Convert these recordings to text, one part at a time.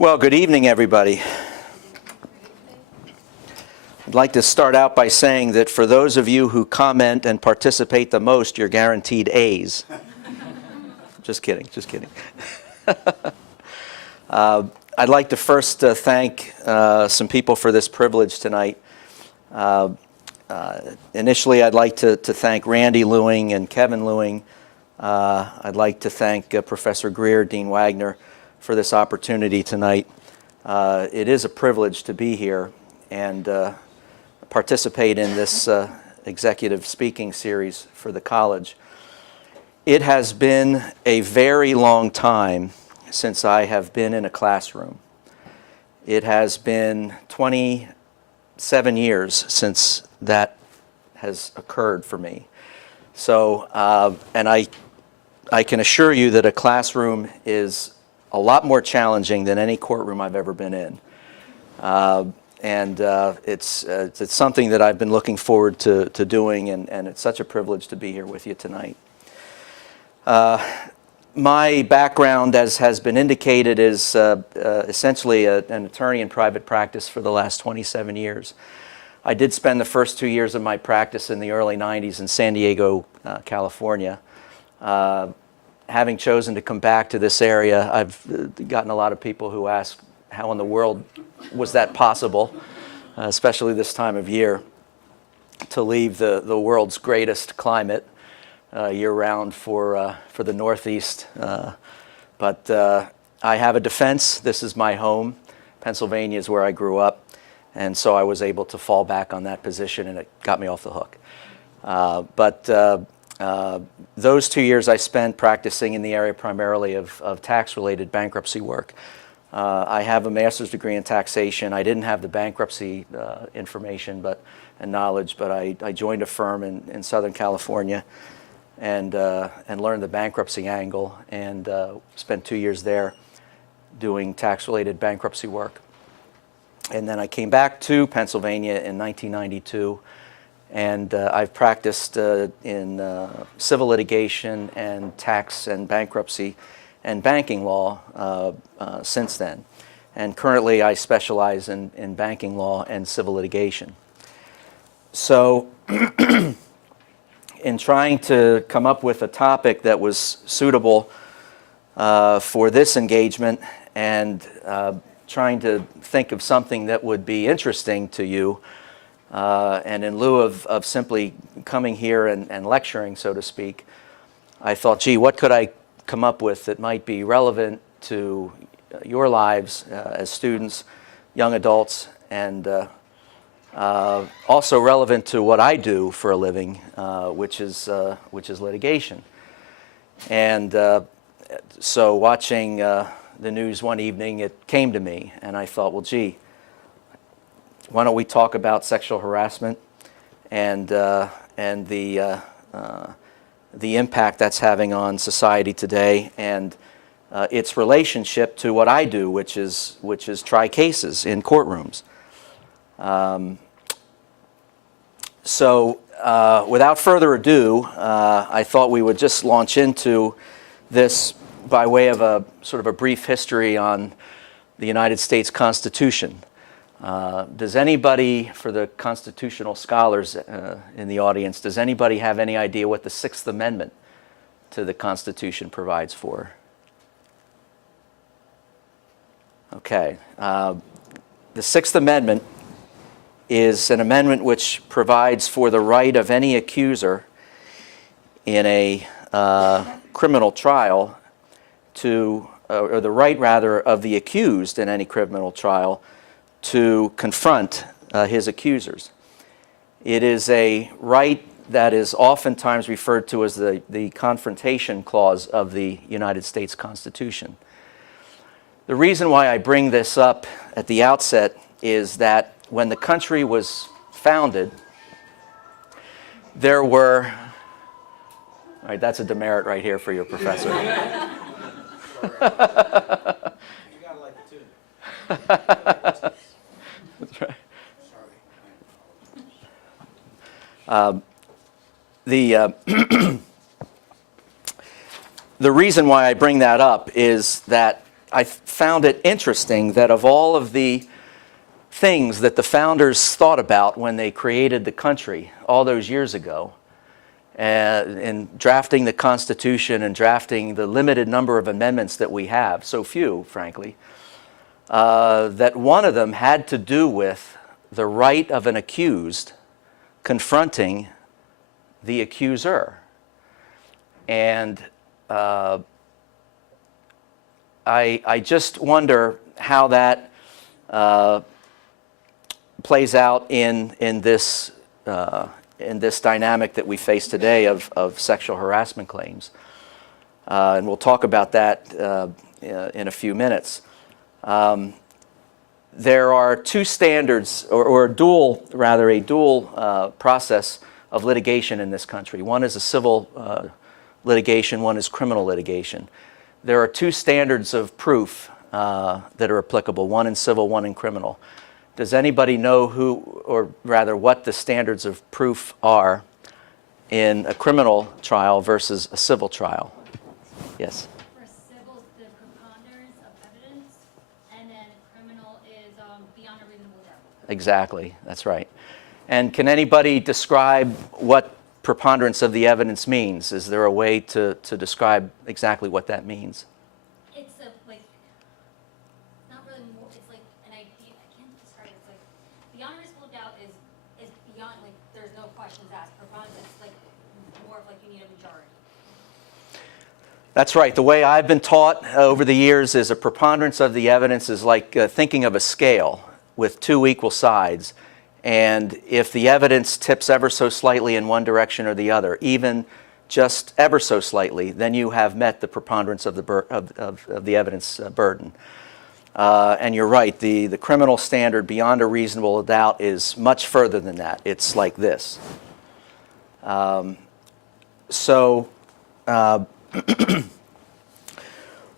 Well, good evening, everybody. I'd like to start out by saying that for those of you who comment and participate the most, you're guaranteed A's. Just kidding, just kidding. I'd like to first thank some people for this privilege tonight. Initially, I'd like to thank Randy Lewing and Kevin Lewing. I'd like to thank Professor Greer, Dean Wagner, for this opportunity tonight. It is a privilege to be here and participate in this executive speaking series for the college. It has been a very long time since I have been in a classroom. It has been 27 years since that has occurred for me. So, and I can assure you that a classroom is a lot more challenging than any courtroom I've ever been in. It's something that I've been looking forward to doing, and it's such a privilege to be here with you tonight. My background, as has been indicated, is essentially an attorney in private practice for the last 27 years. I did spend the first 2 years of my practice in the early 90s in San Diego, California. Having chosen to come back to this area, I've gotten a lot of people who ask, how in the world was that possible, especially this time of year, to leave the world's greatest climate year-round for the Northeast. But I have a defense. This is my home. Pennsylvania is where I grew up, and so I was able to fall back on that position, and it got me off the hook. Those 2 years I spent practicing in the area primarily of tax-related bankruptcy work. I have a master's degree in taxation. I didn't have the bankruptcy information and knowledge, but I joined a firm in Southern California and learned the bankruptcy angle and spent 2 years there doing tax-related bankruptcy work. And then I came back to Pennsylvania in 1992. And I've practiced in civil litigation and tax and bankruptcy and banking law since then. And currently I specialize in banking law and civil litigation. So in trying to come up with a topic that was suitable for this engagement and trying to think of something that would be interesting to you, and in lieu of simply coming here and lecturing, so to speak, I thought, gee, what could I come up with that might be relevant to your lives as students, young adults, and also relevant to what I do for a living, which is litigation. And so watching the news one evening, it came to me, and I thought, well, gee, why don't we talk about sexual harassment and the impact that's having on society today and its relationship to what I do, which is try cases in courtrooms. Without further ado, I thought we would just launch into this by way of a sort of a brief history on the United States Constitution. Does anybody, for the constitutional scholars in the audience, does anybody have any idea what the Sixth Amendment to the Constitution provides for? Okay. The Sixth Amendment is an amendment which provides for the right of any accuser in a criminal trial or the right, rather, of the accused in any criminal trial to confront his accusers. It is a right that is oftentimes referred to as the Confrontation Clause of the United States Constitution. The reason why I bring this up at the outset is that when the country was founded, there were, all right, that's a demerit right here for your professor. You gotta like the tune. That's right. The reason why I bring that up is that I found it interesting that of all of the things that the founders thought about when they created the country all those years ago, in drafting the Constitution and drafting the limited number of amendments that we have, so few, frankly, that one of them had to do with the right of an accused confronting the accuser. And I just wonder how that plays out in this dynamic that we face today of sexual harassment claims. And we'll talk about that in a few minutes. There are two standards, or a dual process of litigation in this country. One is a civil litigation, one is criminal litigation. There are two standards of proof that are applicable, one in civil, one in criminal. Does anybody know who, or rather what the standards of proof are in a criminal trial versus a civil trial? Yes? For civil, the preponderance of evidence, and then criminal is beyond a reasonable doubt. Exactly, that's right. And can anybody describe what preponderance of the evidence means? Is there a way to describe exactly what that means? It's like, not really more, it's like, and I can't describe it, it's like, beyond a reasonable doubt is beyond, like, there's no questions asked. Preponderance is like, more of like you need a majority. That's right. The way I've been taught over the years is a preponderance of the evidence is like thinking of a scale with two equal sides. And if the evidence tips ever so slightly in one direction or the other, even just ever so slightly, then you have met the preponderance of the evidence burden. And you're right, the criminal standard beyond a reasonable doubt is much further than that. It's like this.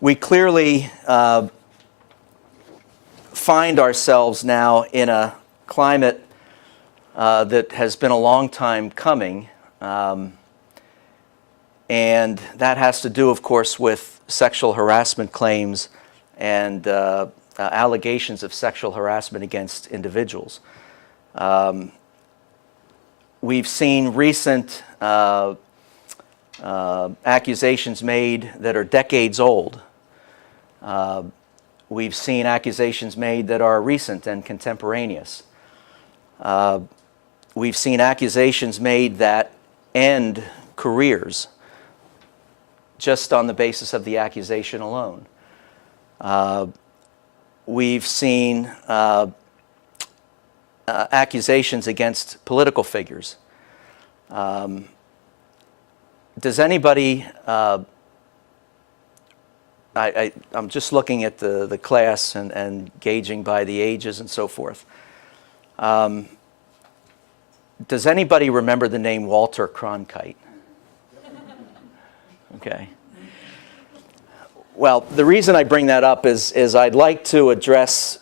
We clearly find ourselves now in a climate that has been a long time coming, and that has to do, of course, with sexual harassment claims and allegations of sexual harassment against individuals. We've seen recent accusations made that are decades old. We've seen accusations made that are recent and contemporaneous. We've seen accusations made that end careers just on the basis of the accusation alone. We've seen accusations against political figures. Does anybody, I'm just looking at the class and gauging by the ages and so forth. Does anybody remember the name Walter Cronkite? Okay. Well, the reason I bring that up is I'd like to address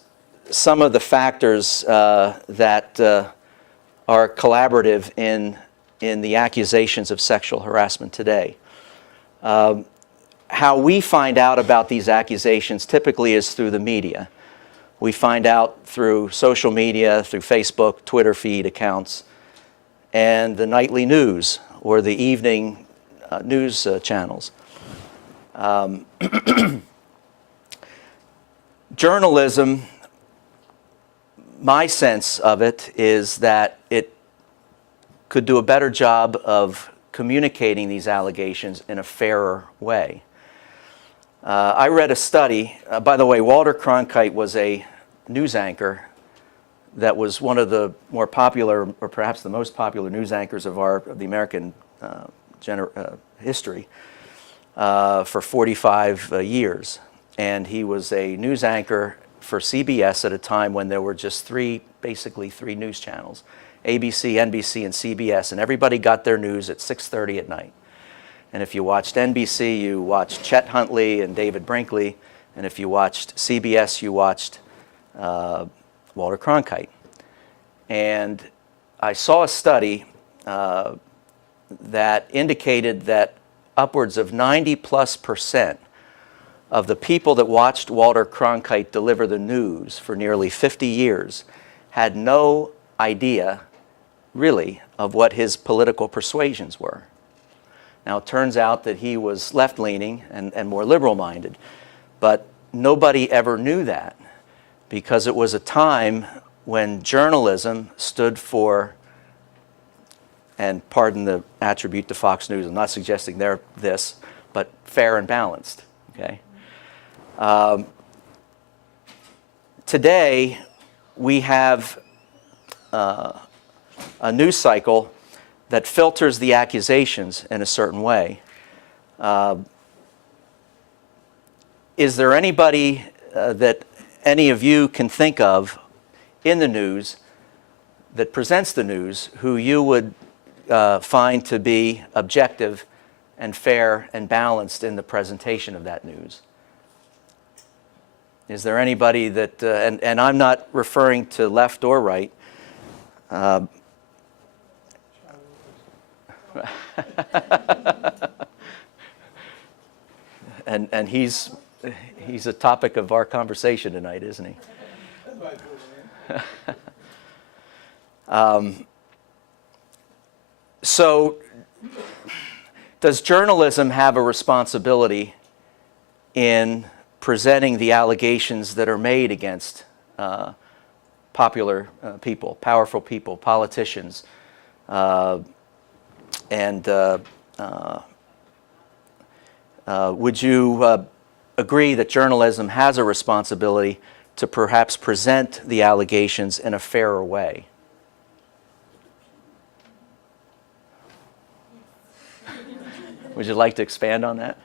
some of the factors that are collaborative in the accusations of sexual harassment today. How we find out about these accusations typically is through the media. We find out through social media, through Facebook, Twitter feed accounts, and the nightly news or the evening news channels. Journalism, my sense of it is that it could do a better job of communicating these allegations in a fairer way. I read a study, by the way, Walter Cronkite was a news anchor that was one of the more popular, or perhaps the most popular news anchors of the American history for 45 years. And he was a news anchor for CBS at a time when there were just basically three news channels, ABC, NBC, and CBS, and everybody got their news at 6:30 at night. And if you watched NBC, you watched Chet Huntley and David Brinkley, and if you watched CBS, you watched Walter Cronkite. And I saw a study that indicated that upwards of 90+% of the people that watched Walter Cronkite deliver the news for nearly 50 years had no idea, really, of what his political persuasions were. Now, it turns out that he was left-leaning and more liberal-minded, but nobody ever knew that because it was a time when journalism stood for, and pardon the attribute to Fox News, I'm not suggesting they're this, but fair and balanced, okay? Today, we have a news cycle that filters the accusations in a certain way. Is there anybody that any of you can think of in the news that presents the news who you would find to be objective and fair and balanced in the presentation of that news? Is there anybody that, and I'm not referring to left or right, and he's a topic of our conversation tonight, isn't he? So, does journalism have a responsibility in presenting the allegations that are made against popular people, powerful people, politicians, and would you agree that journalism has a responsibility to perhaps present the allegations in a fairer way? Would you like to expand on that?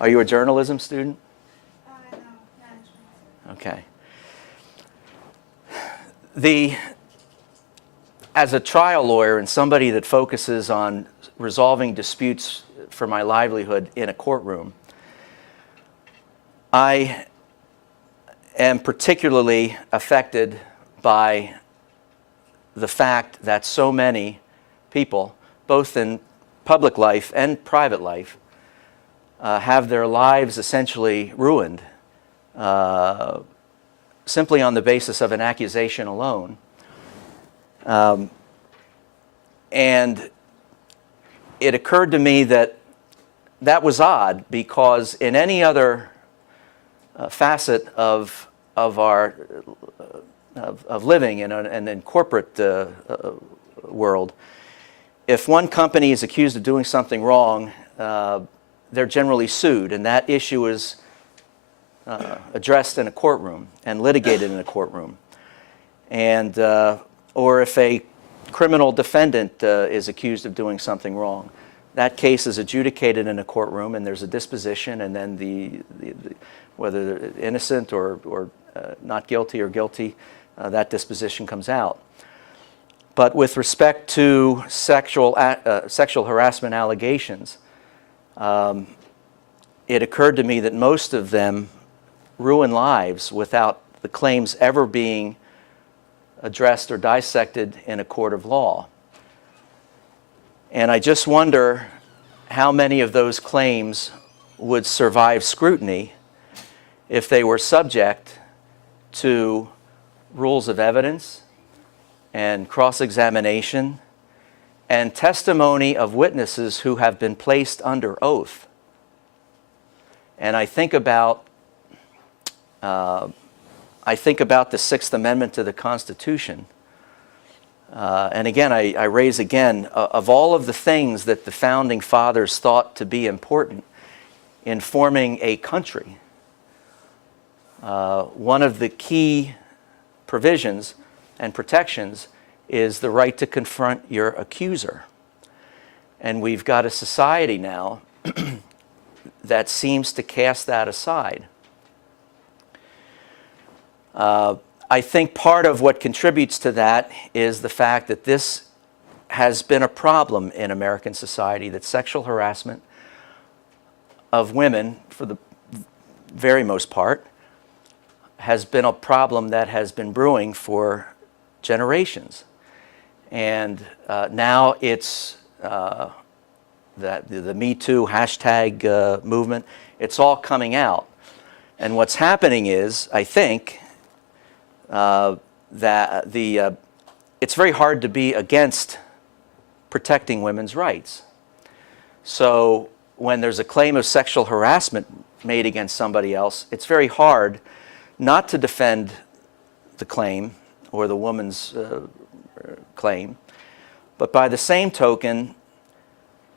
Are you a journalism student? No, management. Okay. As a trial lawyer and somebody that focuses on resolving disputes for my livelihood in a courtroom, I am particularly affected by the fact that so many people, both in public life and private life, have their lives essentially ruined simply on the basis of an accusation alone. And it occurred to me that that was odd because in any other facet of our of living in corporate world, if one company is accused of doing something wrong, they're generally sued, and that issue is addressed in a courtroom and litigated in a courtroom. And or if a criminal defendant is accused of doing something wrong, that case is adjudicated in a courtroom, and there's a disposition, and then whether innocent or not guilty or guilty, that disposition comes out. But with respect to sexual harassment allegations, it occurred to me that most of them ruin lives without the claims ever being addressed or dissected in a court of law. And I just wonder how many of those claims would survive scrutiny if they were subject to rules of evidence and cross-examination and testimony of witnesses who have been placed under oath. And I think about the Sixth Amendment to the Constitution. And again, I raise again, of all of the things that the Founding Fathers thought to be important in forming a country, one of the key provisions and protections is the right to confront your accuser. And we've got a society now that seems to cast that aside. I think part of what contributes to that is the fact that this has been a problem in American society, that sexual harassment of women, for the very most part, has been a problem that has been brewing for generations. And now it's that the Me Too hashtag movement It's all coming out. And what's happening is, I think, that it's very hard to be against protecting women's rights. So when there's a claim of sexual harassment made against somebody else, it's very hard not to defend the claim or the woman's claim. But by the same token,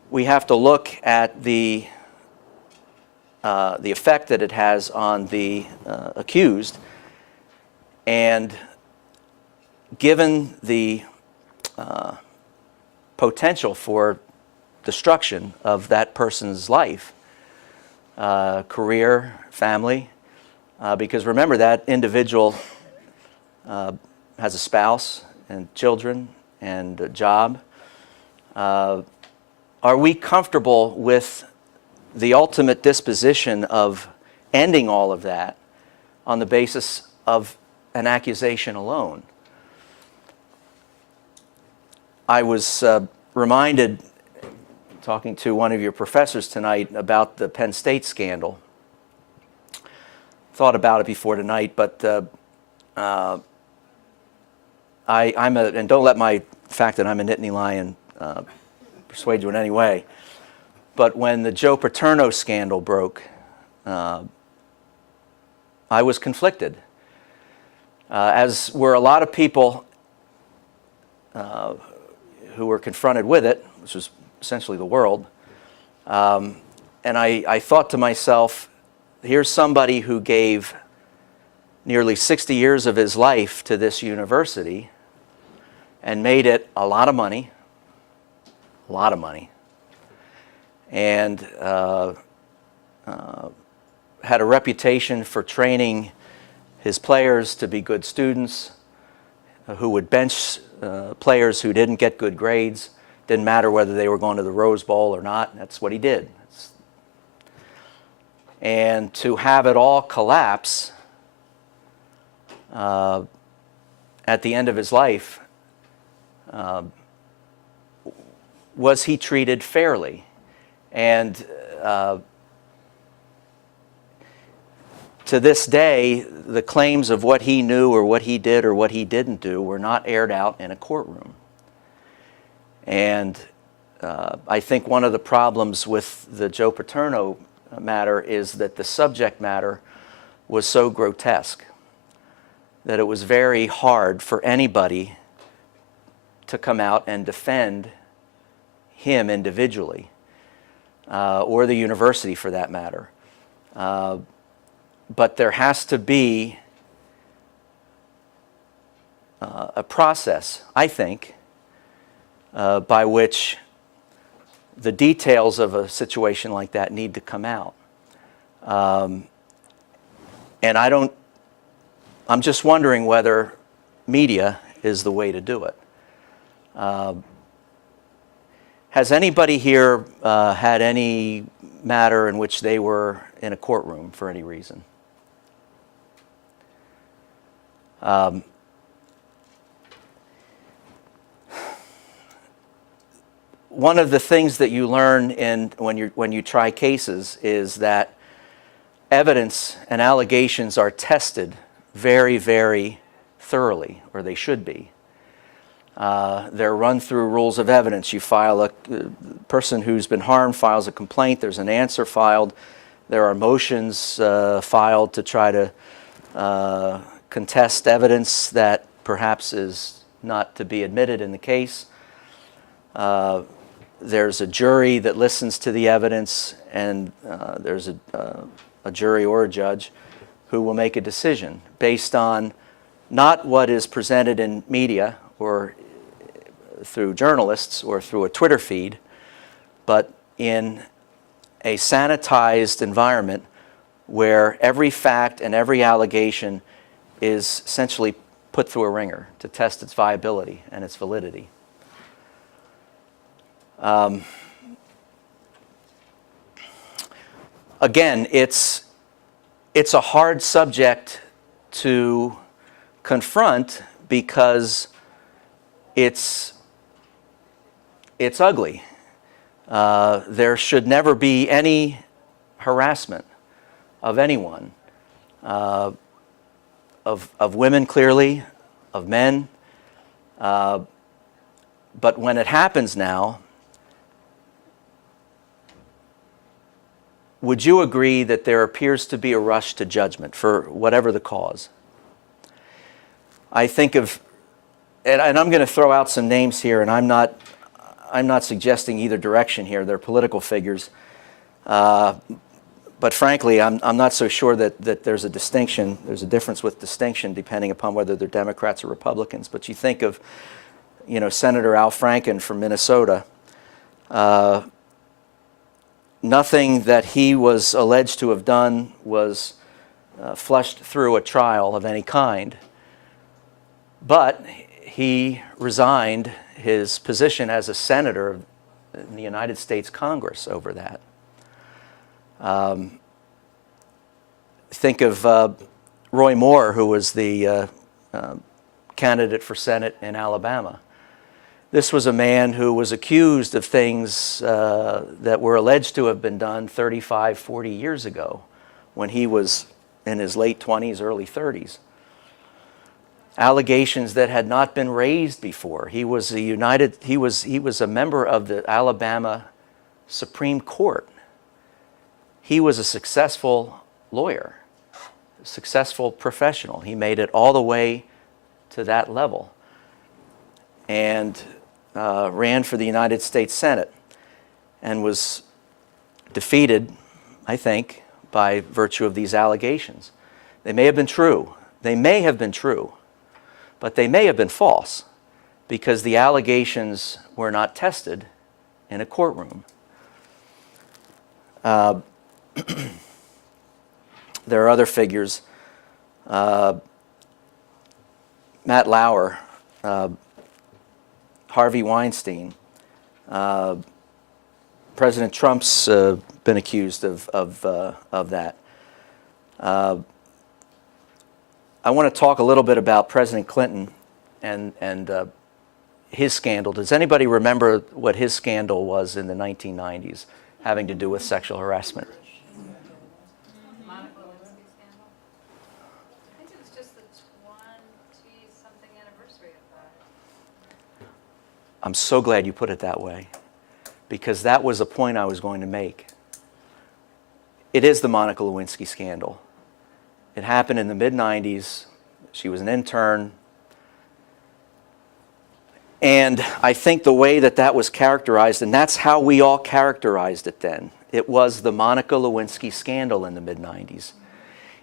we have to look at the effect that it has on the accused. And given the potential for destruction of that person's life, career, family, because remember, that individual has a spouse and children and a job. Are we comfortable with the ultimate disposition of ending all of that on the basis of an accusation alone? I was reminded, talking to one of your professors tonight, about the Penn State scandal. Thought about it before tonight, but and don't let my fact that I'm a Nittany Lion persuade you in any way. But when the Joe Paterno scandal broke, I was conflicted, as were a lot of people who were confronted with it, which was essentially the world. And I thought to myself, here's somebody who gave nearly 60 years of his life to this university and made it a lot of money, and had a reputation for training his players to be good students, who would bench players who didn't get good grades. Didn't matter whether they were going to the Rose Bowl or not. That's what he did. And to have it all collapse at the end of his life, was he treated fairly? And to this day, the claims of what he knew or what he did or what he didn't do were not aired out in a courtroom. And I think one of the problems with the Joe Paterno matter is that the subject matter was so grotesque that it was very hard for anybody to come out and defend him individually, or the university for that matter. But there has to be a process, I think, by which the details of a situation like that need to come out. And I'm just wondering whether media is the way to do it. Has anybody here had any matter in which they were in a courtroom for any reason? One of the things that you learn when you try cases is that evidence and allegations are tested very, very thoroughly, or they should be. They're run through rules of evidence. You file a person who's been harmed files a complaint. There's an answer filed. There are motions filed to try to contest evidence that perhaps is not to be admitted in the case. There's a jury that listens to the evidence, and there's a jury or a judge who will make a decision based on not what is presented in media or through journalists or through a Twitter feed, but in a sanitized environment where every fact and every allegation is essentially put through a ringer to test its viability and its validity. Again, it's a hard subject to confront because it's ugly. There should never be any harassment of anyone, of women clearly, of men. But when it happens now, would you agree that there appears to be a rush to judgment for whatever the cause? I think of, and I'm going to throw out some names here, and I'm not suggesting either direction here. They're political figures. But frankly, I'm not so sure that there's a distinction. There's a difference with distinction depending upon whether they're Democrats or Republicans. But you think of, Senator Al Franken from Minnesota. Nothing that he was alleged to have done was flushed through a trial of any kind. But he resigned his position as a senator in the United States Congress over that. Think of Roy Moore, who was the candidate for Senate in Alabama. This was a man who was accused of things that were alleged to have been done 35, 40 years ago when he was in his late 20s, early 30s. Allegations that had not been raised before. He was a member of the Alabama Supreme Court. He was a successful lawyer, a successful professional. He made it all the way to that level and ran for the United States Senate and was defeated, I think, by virtue of these allegations. They may have been true. They may have been true, but they may have been false because the allegations were not tested in a courtroom. There are other figures. Matt Lauer, Harvey Weinstein. President Trump's been accused of that. I want to talk a little bit about President Clinton and his scandal. Does anybody remember what his scandal was in the 1990s having to do with sexual harassment? I'm so glad you put it that way, because that was a point I was going to make. It is the Monica Lewinsky scandal. It happened in the mid-90s. She was an intern. And I think the way that was characterized, and that's how we all characterized it then, it was the Monica Lewinsky scandal in the mid-90s.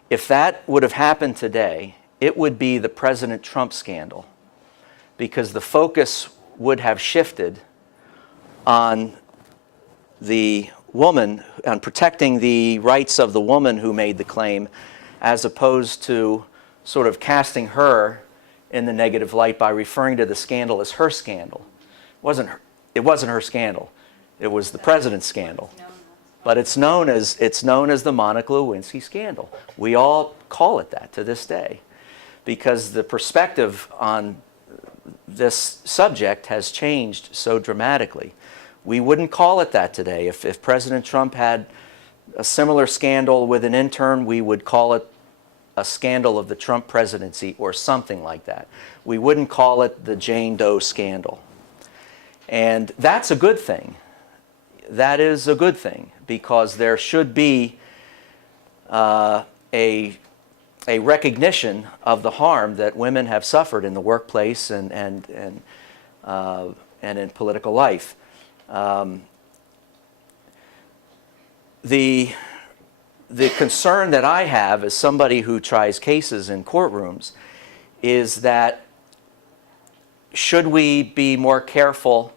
If that would have happened today, it would be the President Trump scandal, because the focus would have shifted on the woman, on protecting the rights of the woman who made the claim, as opposed to sort of casting her in the negative light by referring to the scandal as her scandal. It wasn't her scandal. It was the president's scandal. But it's known as the Monica Lewinsky scandal. We all call it that to this day, because the perspective on this subject has changed so dramatically. We wouldn't call it that today. If President Trump had a similar scandal with an intern, we would call it a scandal of the Trump presidency or something like that. We wouldn't call it the Jane Doe scandal. And that's a good thing. That is a good thing, because there should be a recognition of the harm that women have suffered in the workplace and in political life. The concern that I have as somebody who tries cases in courtrooms is that should we be more careful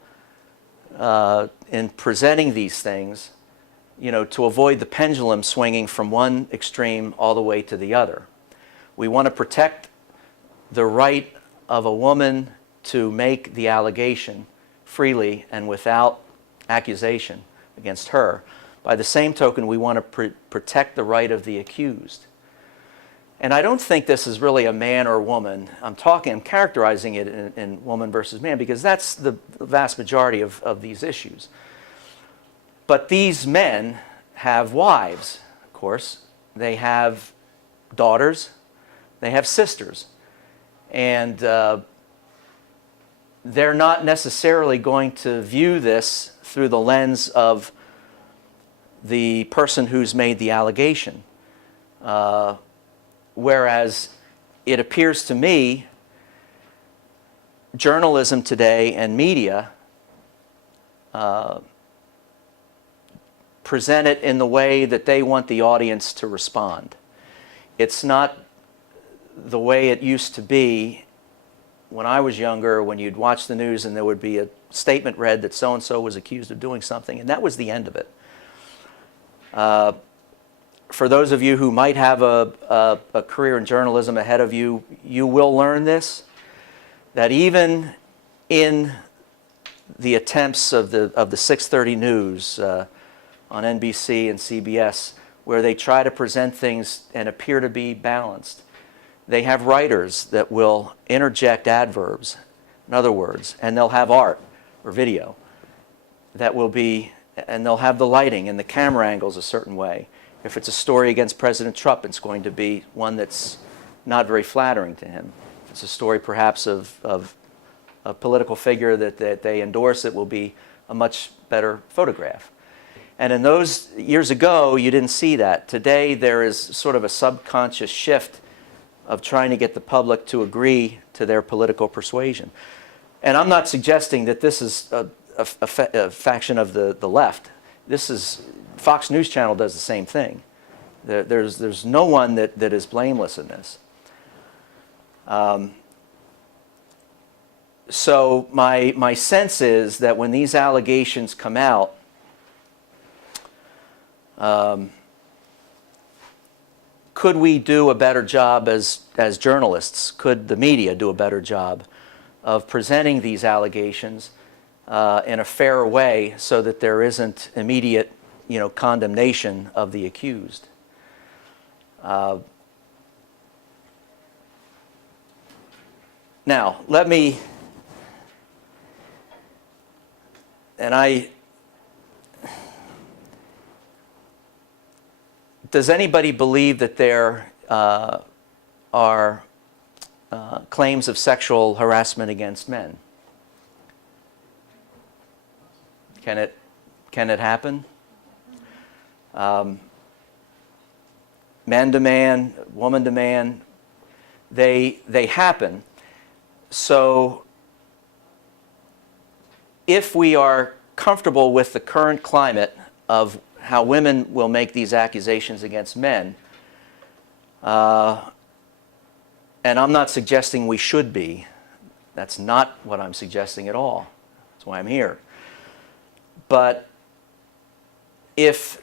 in presenting these things, to avoid the pendulum swinging from one extreme all the way to the other. We want to protect the right of a woman to make the allegation freely and without accusation against her. By the same token, we want to protect the right of the accused. And I don't think this is really a man or woman. I'm characterizing it in woman versus man, because that's the vast majority of these issues. But these men have wives, of course. they have daughters, they have sisters. And they're not necessarily going to view this through the lens of the person who's made the allegation. Whereas it appears to me journalism today and media present it in the way that they want the audience to respond. It's not the way it used to be when I was younger, when you'd watch the news and there would be a statement read that so-and-so was accused of doing something, and that was the end of it. For those of you who might have a career in journalism ahead of you, you will learn this, that even in the attempts of the 6:30 news on NBC and CBS, where they try to present things and appear to be balanced, they have writers that will interject adverbs, in other words, and they'll have art or video that will be, and they'll have the lighting and the camera angles a certain way. If it's a story against President Trump, it's going to be one that's not very flattering to him. If it's a story perhaps of a political figure that they endorse, it will be a much better photograph. And in those years ago, you didn't see that. Today, there is sort of a subconscious shift of trying to get the public to agree to their political persuasion. And I'm not suggesting that this is a faction of the left. This is, Fox News Channel does the same thing. There's no one that is blameless in this. So my sense is that when these allegations come out, could we do a better job as journalists? Could the media do a better job of presenting these allegations in a fairer way so that there isn't immediate, condemnation of the accused? Now, let me, does anybody believe that there are claims of sexual harassment against men? Can it happen? Man to man, woman to man, they happen. So if we are comfortable with the current climate of how women will make these accusations against men, and I'm not suggesting we should be. That's not what I'm suggesting at all. That's why I'm here. But if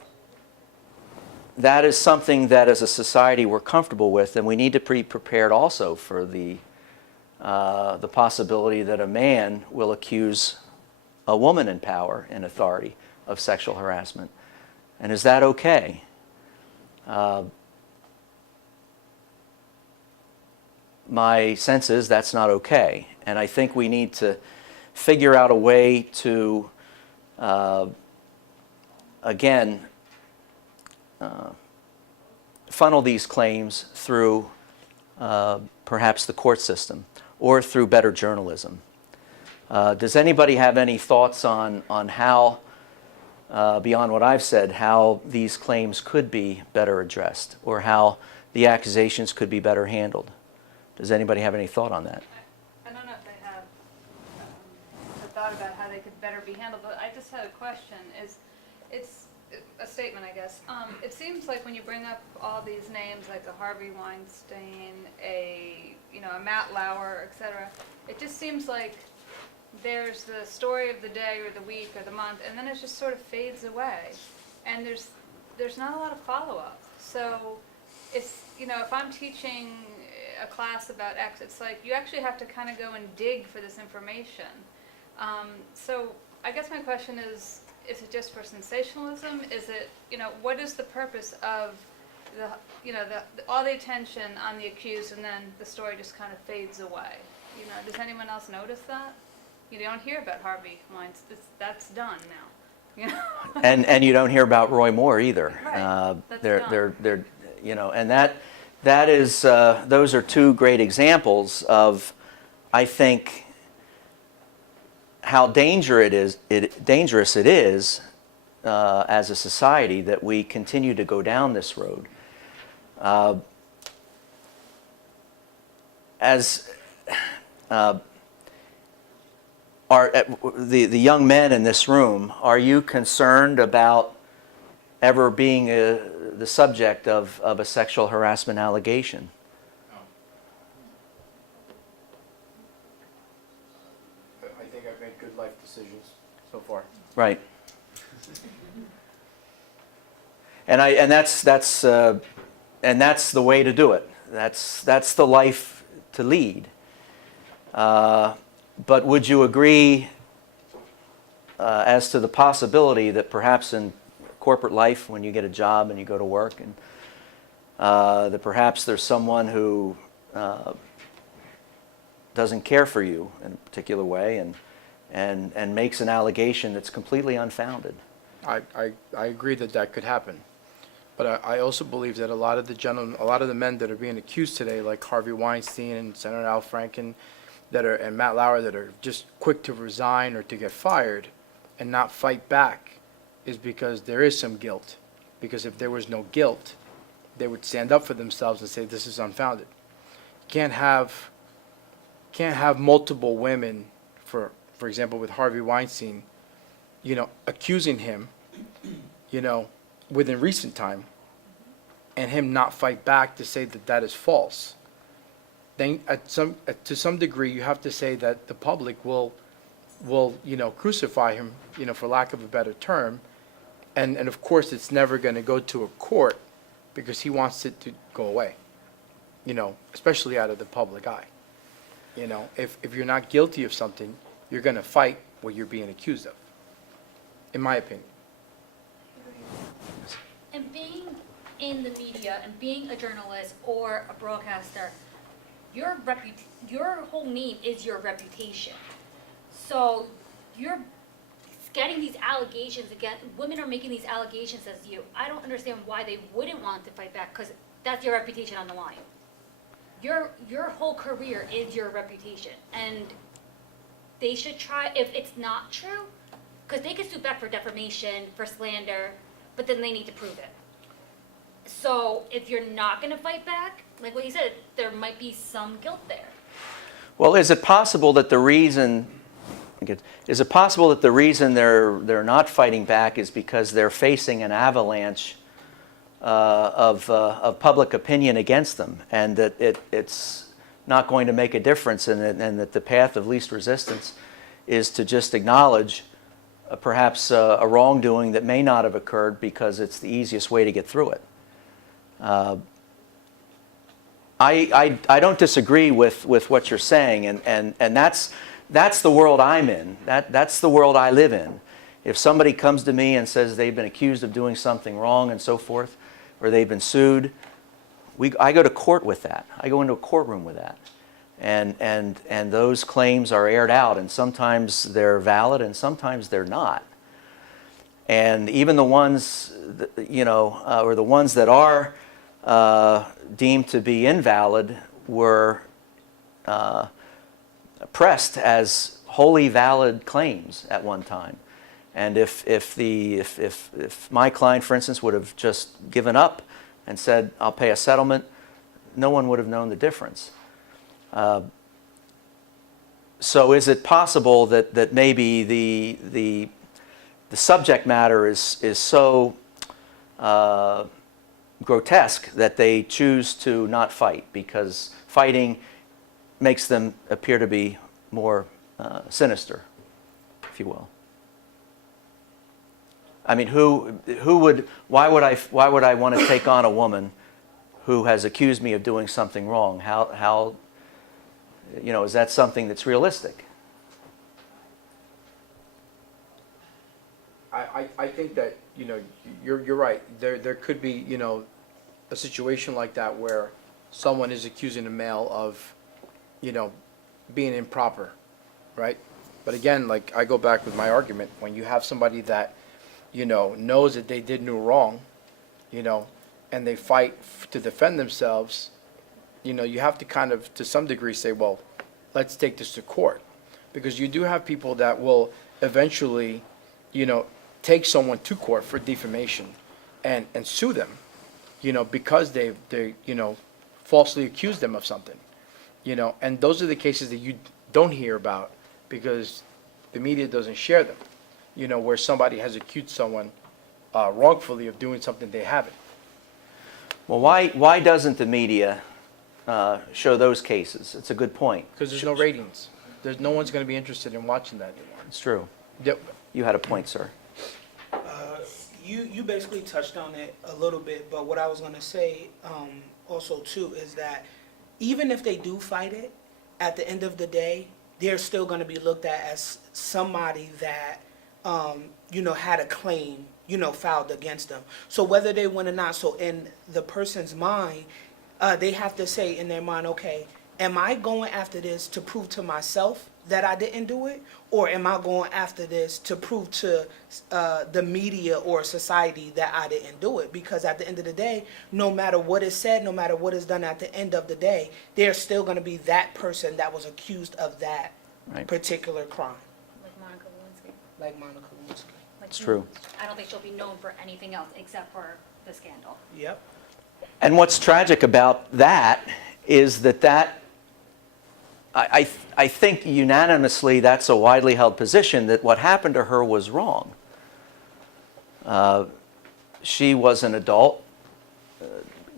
that is something that as a society we're comfortable with, then we need to be prepared also for the possibility that a man will accuse a woman in power and authority of sexual harassment. And is that okay? My sense is that's not okay. And I think we need to figure out a way to, again, funnel these claims through perhaps the court system or through better journalism. Does anybody have any thoughts on how, beyond what I've said, how these claims could be better addressed or how the accusations could be better handled? Does anybody have any thought on that? I don't know if they have a thought about how they could better be handled, but I just had a question. It's a statement, I guess. It seems like when you bring up all these names, like a Harvey Weinstein, a Matt Lauer, etc., it just seems like there's the story of the day or the week or the month, and then it just sort of fades away, and there's not a lot of follow-up. So it's if I'm teaching a class about X, it's like you actually have to kind of go and dig for this information. So I guess my question is it just for sensationalism? Is it, what is the purpose of all the attention on the accused and then the story just kind of fades away? Does anyone else notice that? You don't hear about Harvey Weinstein. That's done now. And you don't hear about Roy Moore either. Right. That's They're you know, and that is those are two great examples of, I think, how dangerous it is as a society that we continue to go down this road. The young men in this room, are you concerned about ever being the subject of a sexual harassment allegation? I think I've made good life decisions so far. Right. And that's the way to do it. That's the life to lead. But would you agree as to the possibility that perhaps in corporate life, when you get a job and you go to work, and that perhaps there's someone who doesn't care for you in a particular way and makes an allegation that's completely unfounded? I agree that that could happen. But I also believe that a lot of the men that are being accused today, like Harvey Weinstein and Senator Al Franken, and Matt Lauer, that are just quick to resign or to get fired and not fight back, is because there is some guilt. Because if there was no guilt, they would stand up for themselves and say this is unfounded. You can't have multiple women, for example, with Harvey Weinstein, accusing him, within recent time, and him not fight back to say that that is false. Then to some degree you have to say that the public will crucify him, for lack of a better term, and of course it's never going to go to a court because he wants it to go away, especially out of the public eye. If you're not guilty of something, you're going to fight what you're being accused of, in my opinion. And being in the media and being a journalist or a broadcaster, your whole name is your reputation. So you're getting these allegations again. Women are making these allegations as you. I don't understand why they wouldn't want to fight back, because that's your reputation on the line. Your whole career is your reputation, and they should try, if it's not true, because they could sue back for defamation, for slander, but then they need to prove it. So if you're not going to fight back, like what you said, there might be some guilt there. Well, is it possible that the reason they're not fighting back is because they're facing an avalanche of public opinion against them, and that it's not going to make a difference, and that the path of least resistance is to just acknowledge perhaps a wrongdoing that may not have occurred because it's the easiest way to get through it? I don't disagree with what you're saying, and that's the world I'm in. That's the world I live in. If somebody comes to me and says they've been accused of doing something wrong and so forth, or they've been sued, I go to court with that. I go into a courtroom with that. And those claims are aired out, and sometimes they're valid and sometimes they're not. And even the ones, or the ones that are deemed to be invalid were pressed as wholly valid claims at one time. And if my client, for instance, would have just given up and said, I'll pay a settlement, no one would have known the difference. So is it possible that maybe the subject matter is so grotesque that they choose to not fight because fighting makes them appear to be more sinister, if you will? I mean, why would I want to take on a woman who has accused me of doing something wrong? How is that something that's realistic? I think that, you're right. There could be, a situation like that where someone is accusing a male of, being improper, right? But again, like I go back with my argument, when you have somebody that, knows that they did no wrong, and they fight to defend themselves, you have to kind of, to some degree, say, well, let's take this to court. Because you do have people that will eventually, take someone to court for defamation and sue them, because they falsely accuse them of something, and those are the cases that you don't hear about because the media doesn't share them, where somebody has accused someone wrongfully of doing something they haven't. Well, why doesn't the media show those cases? It's a good point. Because there's no ratings. There's no one's going to be interested in watching that anymore. It's true. Yep. You had a point, sir. You basically touched on it a little bit, but what I was going to say also too is that even if they do fight it, at the end of the day, they're still going to be looked at as somebody that had a claim filed against them. So whether they win or not, so in the person's mind, they have to say in their mind, okay, am I going after this to prove to myself that I didn't do it? Or am I going after this to prove to the media or society that I didn't do it? Because at the end of the day, no matter what is said, no matter what is done at the end of the day, there's still going to be that person that was accused of that Right. particular crime. Like Monica Lewinsky. Like Monica Lewinsky. Like, It's true. I don't think she'll be known for anything else except for the scandal. Yep. And what's tragic about that is that I think unanimously that's a widely held position that what happened to her was wrong. She was an adult,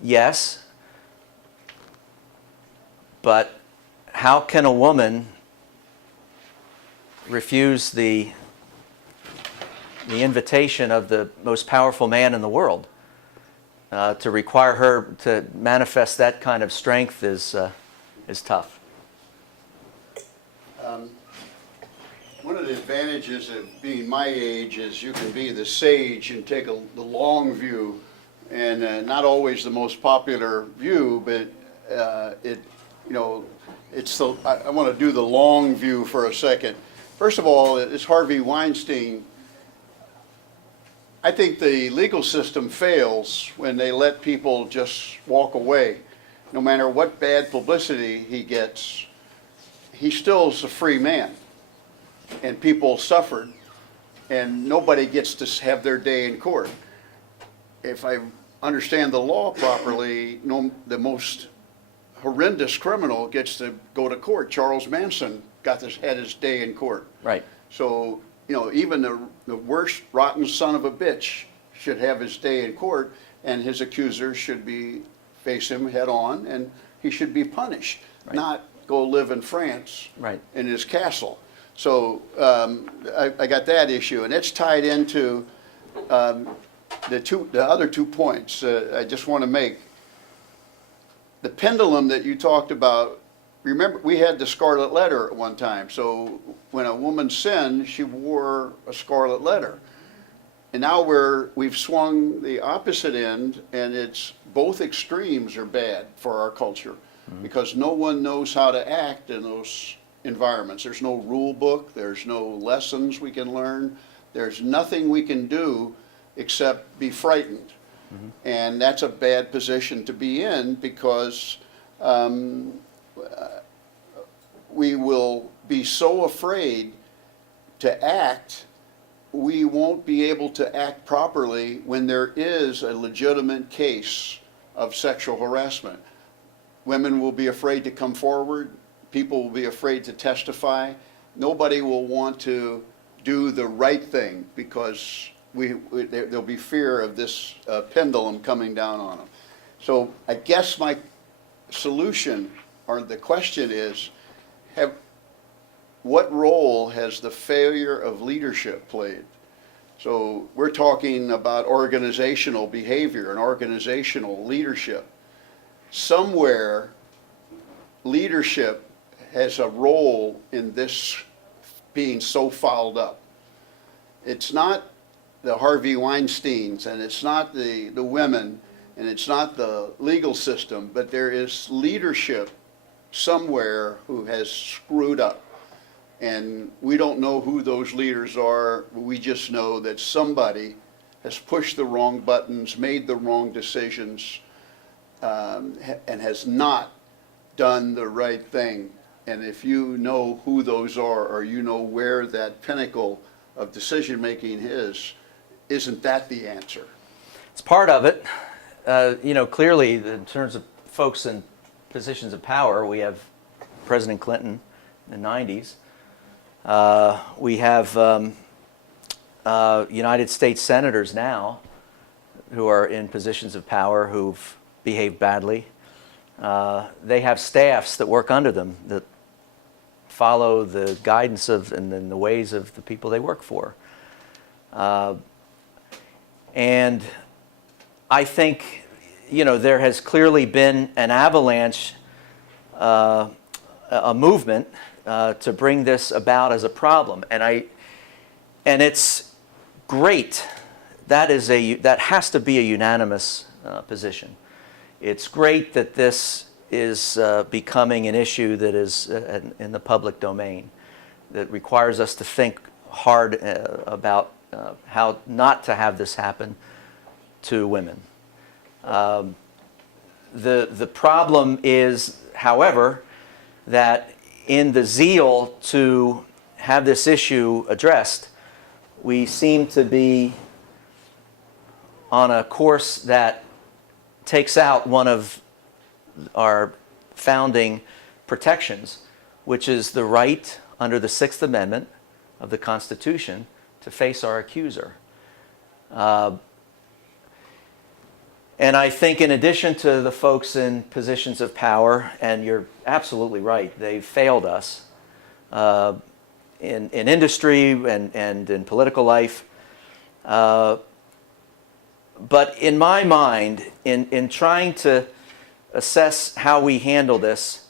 yes, but how can a woman refuse the invitation of the most powerful man in the world? To require her to manifest that kind of strength is tough. One of the advantages of being my age is you can be the sage and take the long view, and not always the most popular view, but I want to do the long view for a second. First of all, it's Harvey Weinstein. I think the legal system fails when they let people just walk away. No matter what bad publicity he gets, he still is a free man. And people suffered, and nobody gets to have their day in court. If I understand the law properly, the most horrendous criminal gets to go to court. Charles Manson had his day in court. Right. So, even the worst rotten son of a bitch should have his day in court, and his accusers should face him head on, and he should be punished, Right. not go live in France Right. in his castle. So I got that issue, and it's tied into the other 2 points I just want to make. The pendulum that you talked about. Remember, we had the scarlet letter at one time. So when a woman sinned, she wore a scarlet letter. And now we've swung the opposite end, and it's both extremes are bad for our culture, because no one knows how to act in those environments. There's no rule book. There's no lessons we can learn. There's nothing we can do except be frightened. And that's a bad position to be in, because we will be so afraid to act, we won't be able to act properly when there is a legitimate case of sexual harassment. Women will be afraid to come forward. People will be afraid to testify. Nobody will want to do the right thing, because there'll be fear of this pendulum coming down on them. So I guess my solution, or the question is, what role has the failure of leadership played? So we're talking about organizational behavior and organizational leadership. Somewhere, leadership has a role in this being so fouled up. It's not the Harvey Weinsteins, and it's not the women, and it's not the legal system, but there is leadership somewhere who has screwed up. And we don't know who those leaders are. We just know that somebody has pushed the wrong buttons, made the wrong decisions, and has not done the right thing. And if you know who those are, or you know where that pinnacle of decision-making is, isn't that the answer? It's part of it. Clearly, in terms of folks in positions of power, we have President Clinton in the 90s. We have United States senators now who are in positions of power who've behaved badly. They have staffs that work under them that follow the guidance of and the ways of the people they work for. And I think, there has clearly been an avalanche, a movement to bring this about as a problem. And it's great. That has to be a unanimous position. It's great that this is becoming an issue that is in the public domain, that requires us to think hard about how not to have this happen to women. The problem is, however, that in the zeal to have this issue addressed, we seem to be on a course that takes out one of our founding protections, which is the right under the Sixth Amendment of the Constitution to face our accuser. And I think in addition to the folks in positions of power, and you're absolutely right, they've failed us in industry and in political life. But in my mind, in trying to assess how we handle this,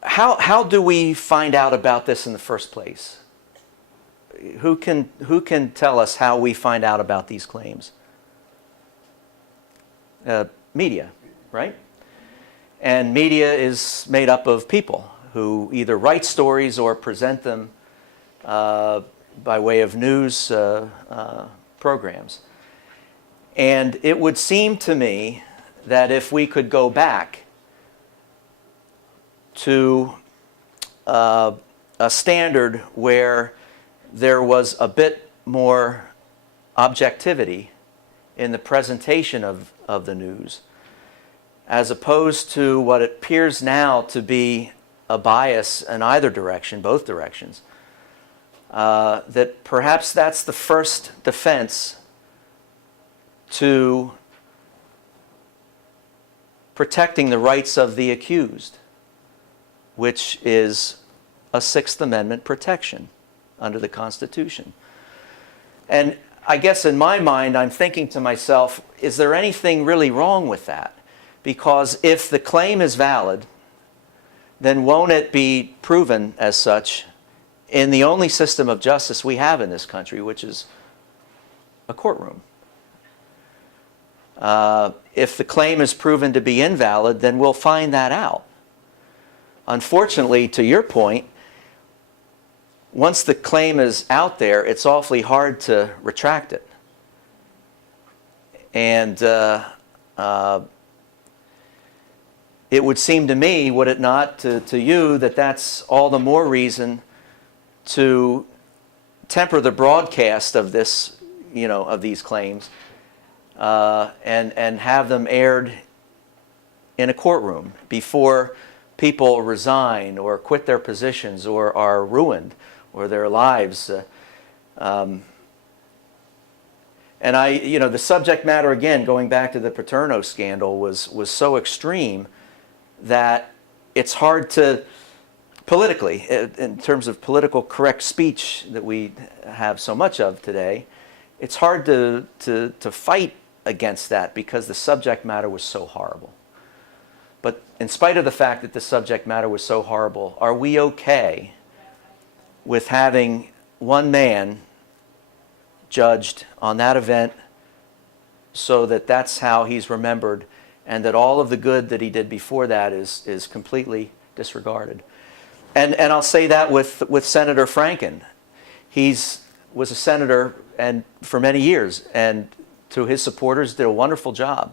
how do we find out about this in the first place? Who can tell us how we find out about these claims? Media, right? And media is made up of people who either write stories or present them by way of news programs. And it would seem to me that if we could go back to a standard where there was a bit more objectivity in the presentation of the news, as opposed to what appears now to be a bias in either direction, both directions, that perhaps that's the first defense to protecting the rights of the accused, which is a Sixth Amendment protection under the Constitution. And I guess in my mind, I'm thinking to myself, is there anything really wrong with that? Because if the claim is valid, then won't it be proven as such in the only system of justice we have in this country, which is a courtroom? If the claim is proven to be invalid, then we'll find that out. Unfortunately, to your point, once the claim is out there, it's awfully hard to retract it. And it would seem to me, would it not, to you, that that's all the more reason to temper the broadcast of this, of these claims, and have them aired in a courtroom before people resign or quit their positions or are ruined or their lives. And the subject matter, again, going back to the Paterno scandal, was so extreme that it's hard to, politically, in terms of political correct speech that we have so much of today, it's hard to fight against that because the subject matter was so horrible. But in spite of the fact that the subject matter was so horrible, are we okay with having one man judged on that event so that that's how he's remembered, and that all of the good that he did before that is completely disregarded? And I'll say that with Senator Franken. Was a senator and for many years, and to his supporters, did a wonderful job.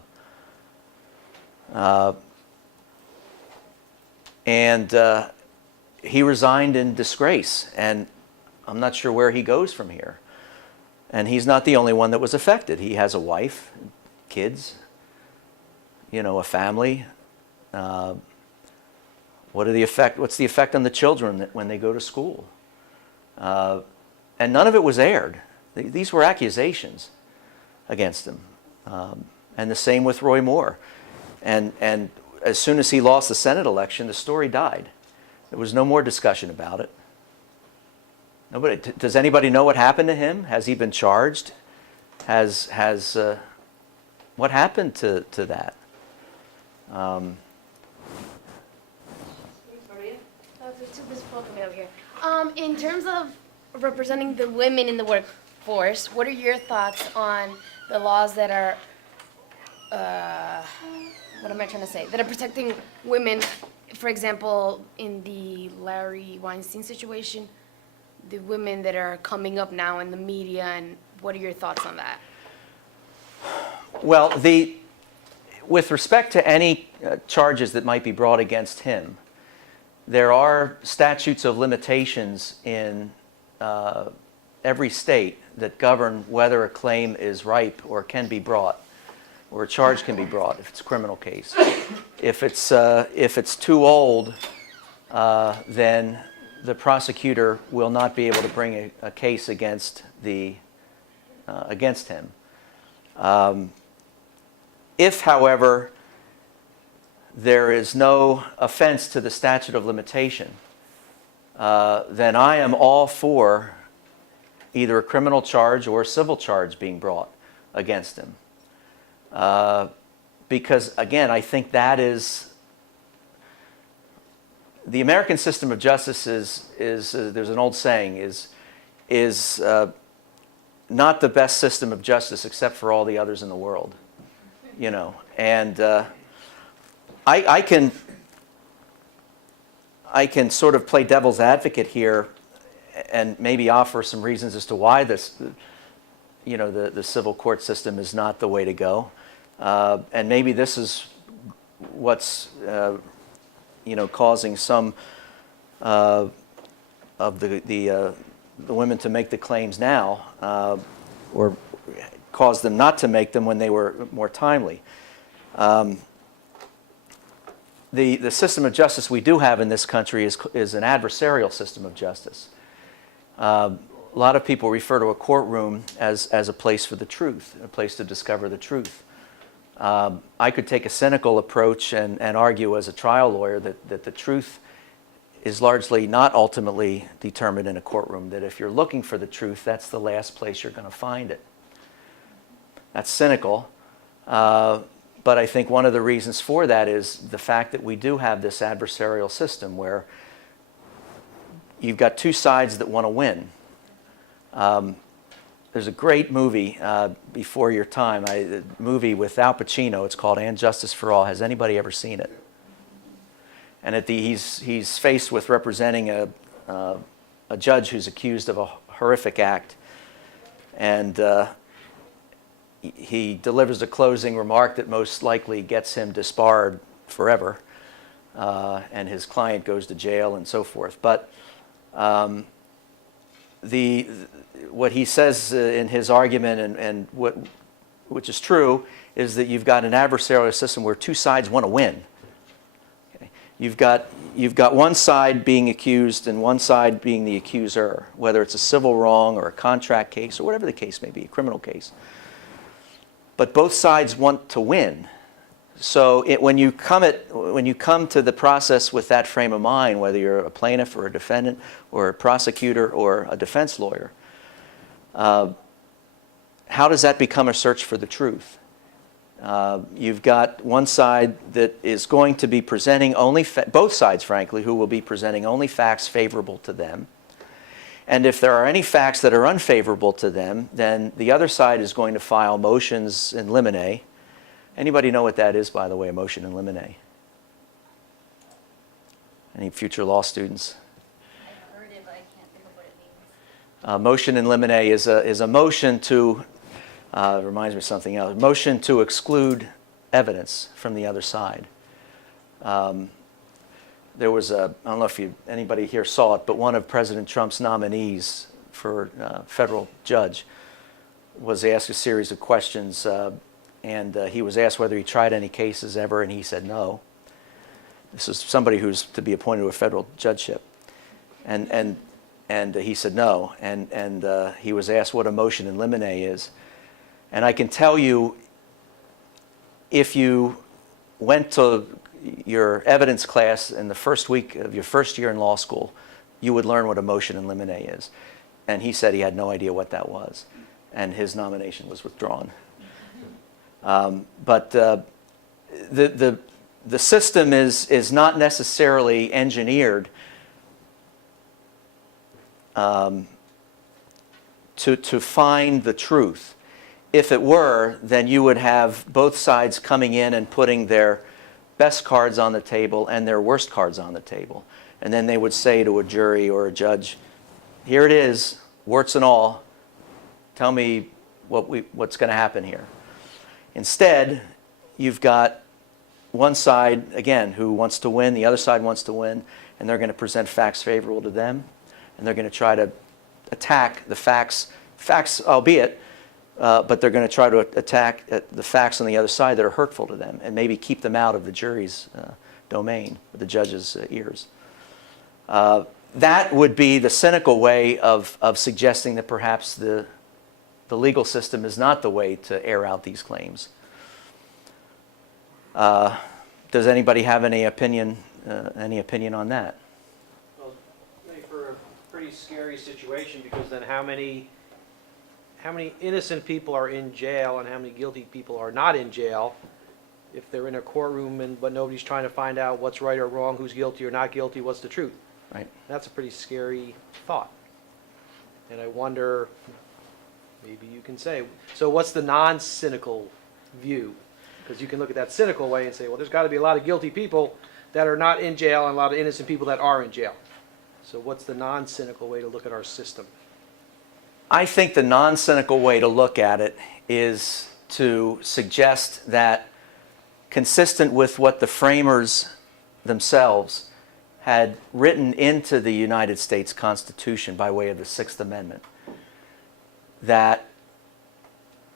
He resigned in disgrace, and I'm not sure where he goes from here. And he's not the only one that was affected. He has a wife, kids, a family. What's the effect on the children when they go to school? And none of it was aired. These were accusations against him. And the same with Roy Moore. And as soon as he lost the Senate election, the story died. There was no more discussion about it. Does anybody know what happened to him? Has he been charged? What happened to that? Over here. In terms of representing the women in the workforce, what are your thoughts on the laws that are, what am I trying to say? That are protecting women, for example, in the Larry Weinstein situation, the women that are coming up now in the media, and what are your thoughts on that? Well, with respect to any charges that might be brought against him, there are statutes of limitations in every state that govern whether a claim is ripe or can be brought, or a charge can be brought if it's a criminal case. If it's too old, then the prosecutor will not be able to bring a case against him. If, however, there is no offense to the statute of limitation, then I am all for either a criminal charge or a civil charge being brought against him. Because, again, I think that is... The American system of justice is there's an old saying, is not the best system of justice except for all the others in the world. And I can sort of play devil's advocate here and maybe offer some reasons as to why the civil court system is not the way to go. And maybe this is what's causing some of the women to make the claims now, or cause them not to make them when they were more timely. The system of justice we do have in this country is an adversarial system of justice. A lot of people refer to a courtroom as a place for the truth, a place to discover the truth. I could take a cynical approach and argue as a trial lawyer that the truth is largely not ultimately determined in a courtroom, that if you're looking for the truth, that's the last place you're going to find it. That's cynical, but I think one of the reasons for that is the fact that we do have this adversarial system where you've got two sides that want to win. There's a great movie before your time, a movie with Al Pacino. It's called And Justice for All. Has anybody ever seen it? And he's faced with representing a judge who's accused of a horrific act, and he delivers a closing remark that most likely gets him disbarred forever, and his client goes to jail and so forth. But what he says in his argument, and which is true, is that you've got an adversarial system where two sides want to win. Okay? You've got one side being accused and one side being the accuser, whether it's a civil wrong or a contract case or whatever the case may be, a criminal case. But both sides want to win. So when you come to the process with that frame of mind, whether you're a plaintiff or a defendant or a prosecutor or a defense lawyer, how does that become a search for the truth? You've got one side that is going to be presenting only, both sides frankly, who will be presenting only facts favorable to them. And if there are any facts that are unfavorable to them, then the other side is going to file motions in limine. Anybody know what that is, by the way, a motion in limine? Any future law students? I've heard it, but I can't think of what it Motion in limine is a motion to, reminds me of something else, motion to exclude evidence from the other side. There was I don't know if anybody here saw it, but one of President Trump's nominees for federal judge was asked a series of questions, and he was asked whether he tried any cases ever, and he said no. This is somebody who's to be appointed to a federal judgeship, and he said no, and he was asked what a motion in limine is, and I can tell you, if you went to your evidence class in the first week of your first year in law school, you would learn what a motion in limine is. And he said he had no idea what that was, and his nomination was withdrawn. But the system is not necessarily engineered to find the truth. If it were, then you would have both sides coming in and putting their best cards on the table and their worst cards on the table. And then they would say to a jury or a judge, here it is, warts and all, tell me what's going to happen here. Instead, you've got one side, again, who wants to win, the other side wants to win, and they're going to present facts favorable to them, and they're going to try to attack the facts, albeit, but they're going to try to attack the facts on the other side that are hurtful to them and maybe keep them out of the jury's domain, the judge's ears. That would be the cynical way of suggesting that perhaps the legal system is not the way to air out these claims. Does anybody have any opinion on that? Well, for a pretty scary situation, because then how many innocent people are in jail and how many guilty people are not in jail if they're in a courtroom but nobody's trying to find out what's right or wrong, who's guilty or not guilty, what's the truth? Right. That's a pretty scary thought. And I wonder, maybe you can say, so what's the non-cynical view? Because you can look at that cynical way and say, well, there's got to be a lot of guilty people that are not in jail and a lot of innocent people that are in jail. So what's the non-cynical way to look at our system? I think the non-cynical way to look at it is to suggest that, consistent with what the framers themselves had written into the United States Constitution by way of the Sixth Amendment, that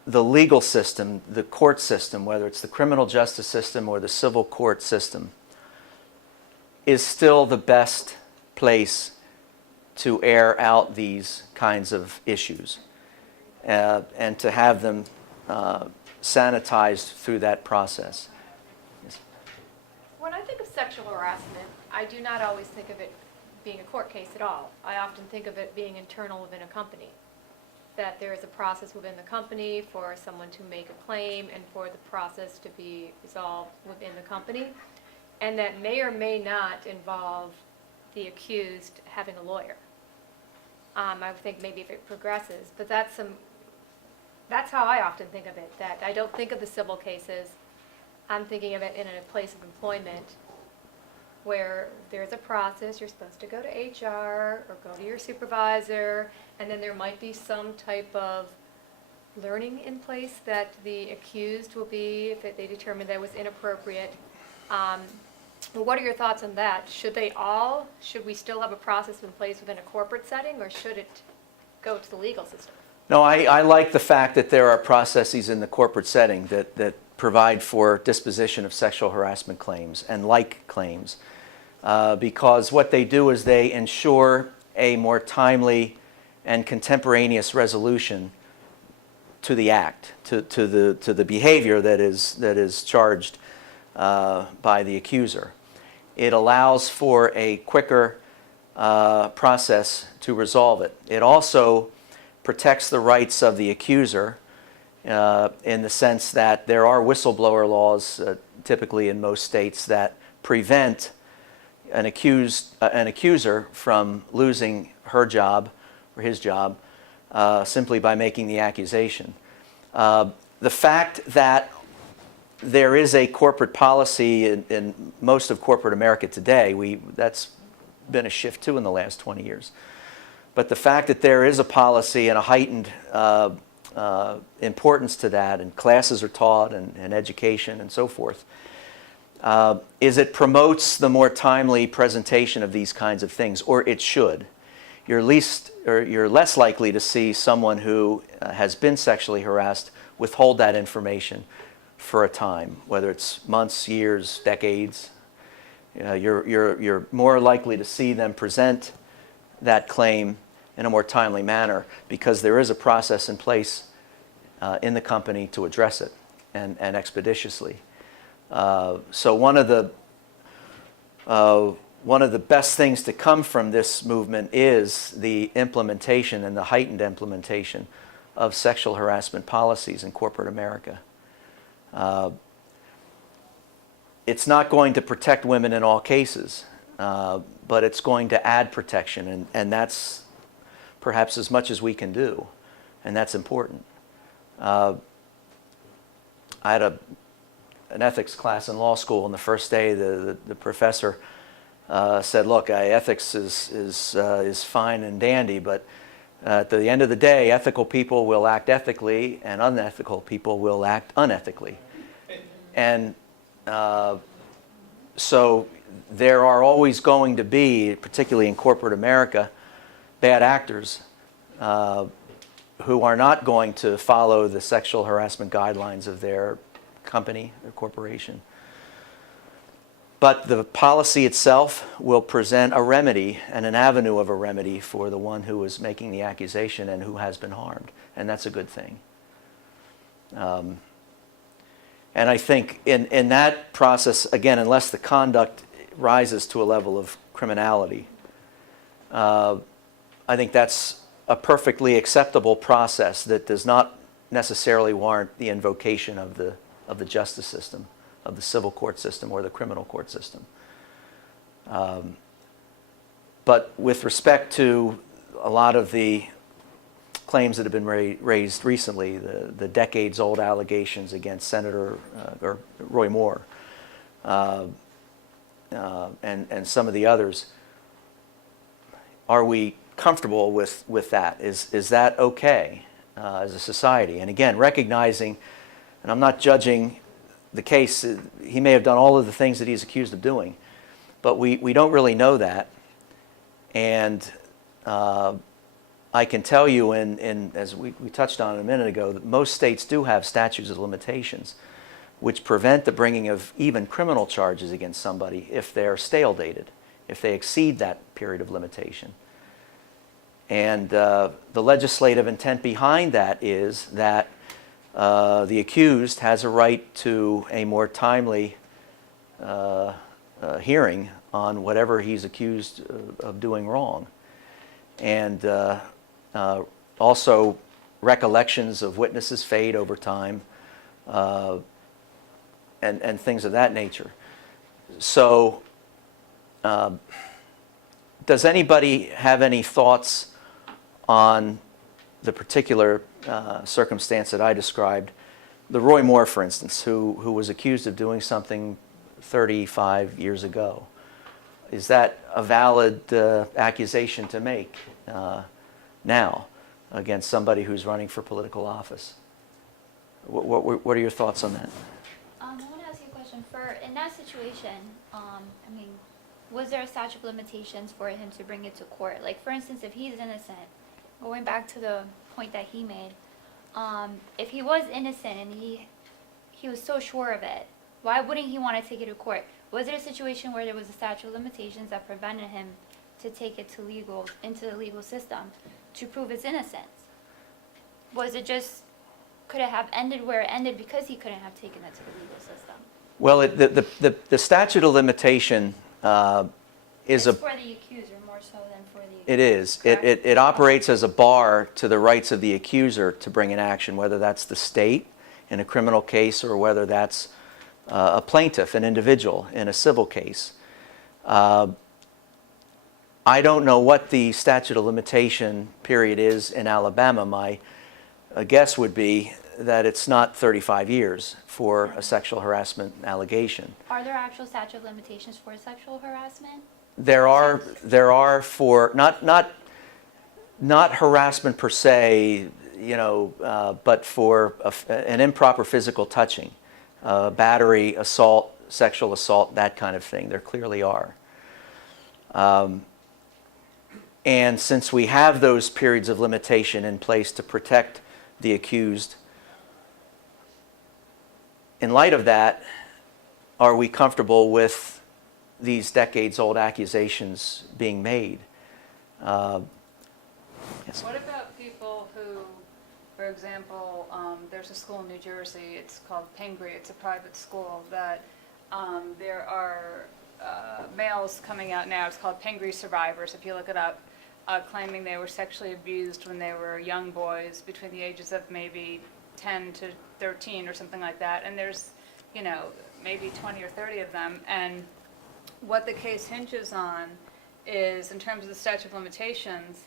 the legal system, the court system, whether it's the criminal justice system or the civil court system, is still the best place to air out these kinds of issues and to have them sanitized through that process. Yes. When I think of sexual harassment, I do not always think of it being a court case at all. I often think of it being internal within a company, that there is a process within the company for someone to make a claim and for the process to be resolved within the company, and that may or may not involve the accused having a lawyer. I would think maybe if it progresses, but that's how I often think of it, that I don't think of the civil cases. I'm thinking of it in a place of employment where there's a process, you're supposed to go to HR or go to your supervisor, and then there might be some type of learning in place that the accused will be, if they determine that was inappropriate. What are your thoughts on that? Should we still have a process in place within a corporate setting, or should it go to the legal system? No, I like the fact that there are processes in the corporate setting that provide for disposition of sexual harassment claims and like claims, because what they do is they ensure a more timely and contemporaneous resolution to the act, to the behavior that is charged by the accuser. It allows for a quicker process to resolve it. It also protects the rights of the accuser in the sense that there are whistleblower laws, typically in most states, that prevent an accuser from losing her job or his job simply by making the accusation. The fact that there is a corporate policy in most of corporate America today, that's been a shift too in the last 20 years. But the fact that there is a policy and a heightened importance to that, and classes are taught, and education and so forth, is it promotes the more timely presentation of these kinds of things, or it should. You're less likely to see someone who has been sexually harassed withhold that information for a time, whether it's months, years, decades. You're more likely to see them present that claim in a more timely manner because there is a process in place in the company to address it, and expeditiously. So one of the best things to come from this movement is the implementation and the heightened implementation of sexual harassment policies in corporate America. It's not going to protect women in all cases, but it's going to add protection, and that's perhaps as much as we can do, and that's important. I had an ethics class in law school, and the first day the professor said, look, ethics is fine and dandy, but at the end of the day, ethical people will act ethically and unethical people will act unethically. And so there are always going to be, particularly in corporate America, bad actors who are not going to follow the sexual harassment guidelines of their company, their corporation. But the policy itself will present a remedy and an avenue of a remedy for the one who is making the accusation and who has been harmed, and that's a good thing. And I think in that process, again, unless the conduct rises to a level of criminality, I think that's a perfectly acceptable process that does not necessarily warrant the invocation of the justice system, of the civil court system or the criminal court system. But with respect to a lot of the claims that have been raised recently, the decades-old allegations against Senator or Roy Moore and some of the others, are we comfortable with that? Is that okay as a society? And again, recognizing, and I'm not judging the case, he may have done all of the things that he's accused of doing, but we don't really know that. And I can tell you, as we touched on a minute ago, that most states do have statutes of limitations which prevent the bringing of even criminal charges against somebody if they're stale dated, if they exceed that period of limitation. And the legislative intent behind that is that the accused has a right to a more timely hearing on whatever he's accused of doing wrong. And also recollections of witnesses fade over time, and things of that nature. So does anybody have any thoughts on the particular circumstance that I described? The Roy Moore, for instance, who was accused of doing something 35 years ago. Is that a valid accusation to make now against somebody who's running for political office? What are your thoughts on that? I want to ask you a question. In that situation, I mean, was there a statute of limitations for him to bring it to court? Like, for instance, if he's innocent, going back to the point that he made, if he was innocent and he was so sure of it, why wouldn't he want to take it to court? Was there a situation where there was a statute of limitations that prevented him to take it into the legal system to prove his innocence? Was it just, could it have ended where it ended because he couldn't have taken it to the legal system? Well, the statute of limitation is It's for the accuser more so than for the... It is. Correct? It operates as a bar to the rights of the accuser to bring an action, whether that's the state in a criminal case or whether that's a plaintiff, an individual, in a civil case. I don't know what the statute of limitation period is in Alabama. My guess would be that it's not 35 years for a sexual harassment allegation. Are there actual statute of limitations for sexual harassment? There are for not not harassment per se, but for an improper physical touching, battery, assault, sexual assault, that kind of thing. There clearly are. And since we have those periods of limitation in place to protect the accused, in light of that, are we comfortable with these decades-old accusations being made? Yes. What about people who, for example, there's a school in New Jersey, it's called Pingree, it's a private school, that there are males coming out now, it's called Pingree Survivors, if you look it up, claiming they were sexually abused when they were young boys between the ages of maybe 10 to 13 or something like that, and there's, maybe 20 or 30 of them, and what the case hinges on is, in terms of the statute of limitations,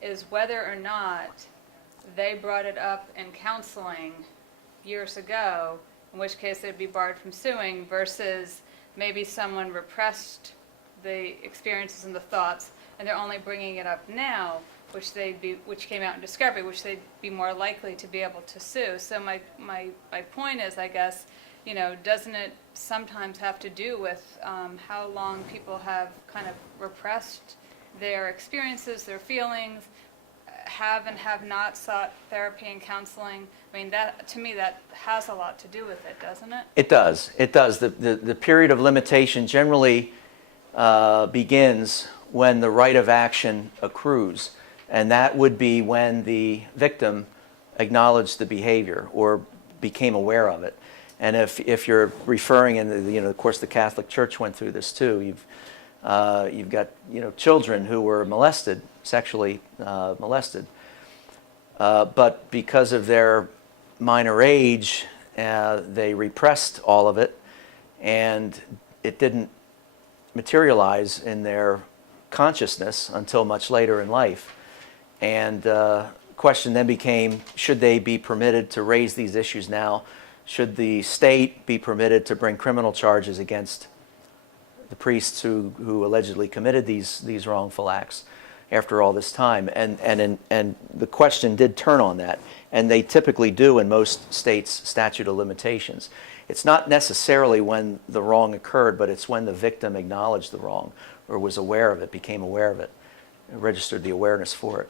is whether or not they brought it up in counseling years ago, in which case they'd be barred from suing, versus maybe someone repressed the experiences and the thoughts, and they're only bringing it up now, which came out in discovery, which they'd be more likely to be able to sue. So my point is, I guess, doesn't it sometimes have to do with how long people have kind of repressed their experiences, their feelings, have and have not sought therapy and counseling? I mean, that, to me, that has a lot to do with it, doesn't it? It does. It does. The period of limitation generally begins when the right of action accrues, and that would be when the victim acknowledged the behavior or became aware of it. And if you're referring, and of course the Catholic Church went through this too. You've got children who were molested, sexually molested, but because of their minor age, they repressed all of it, and it didn't materialize in their consciousness until much later in life. And the question then became, should they be permitted to raise these issues now? Should the state be permitted to bring criminal charges against the priests who allegedly committed these wrongful acts after all this time? And the question did turn on that, and they typically do in most states' statute of limitations. It's not necessarily when the wrong occurred, but it's when the victim acknowledged the wrong or was aware of it, became aware of it, registered the awareness for it.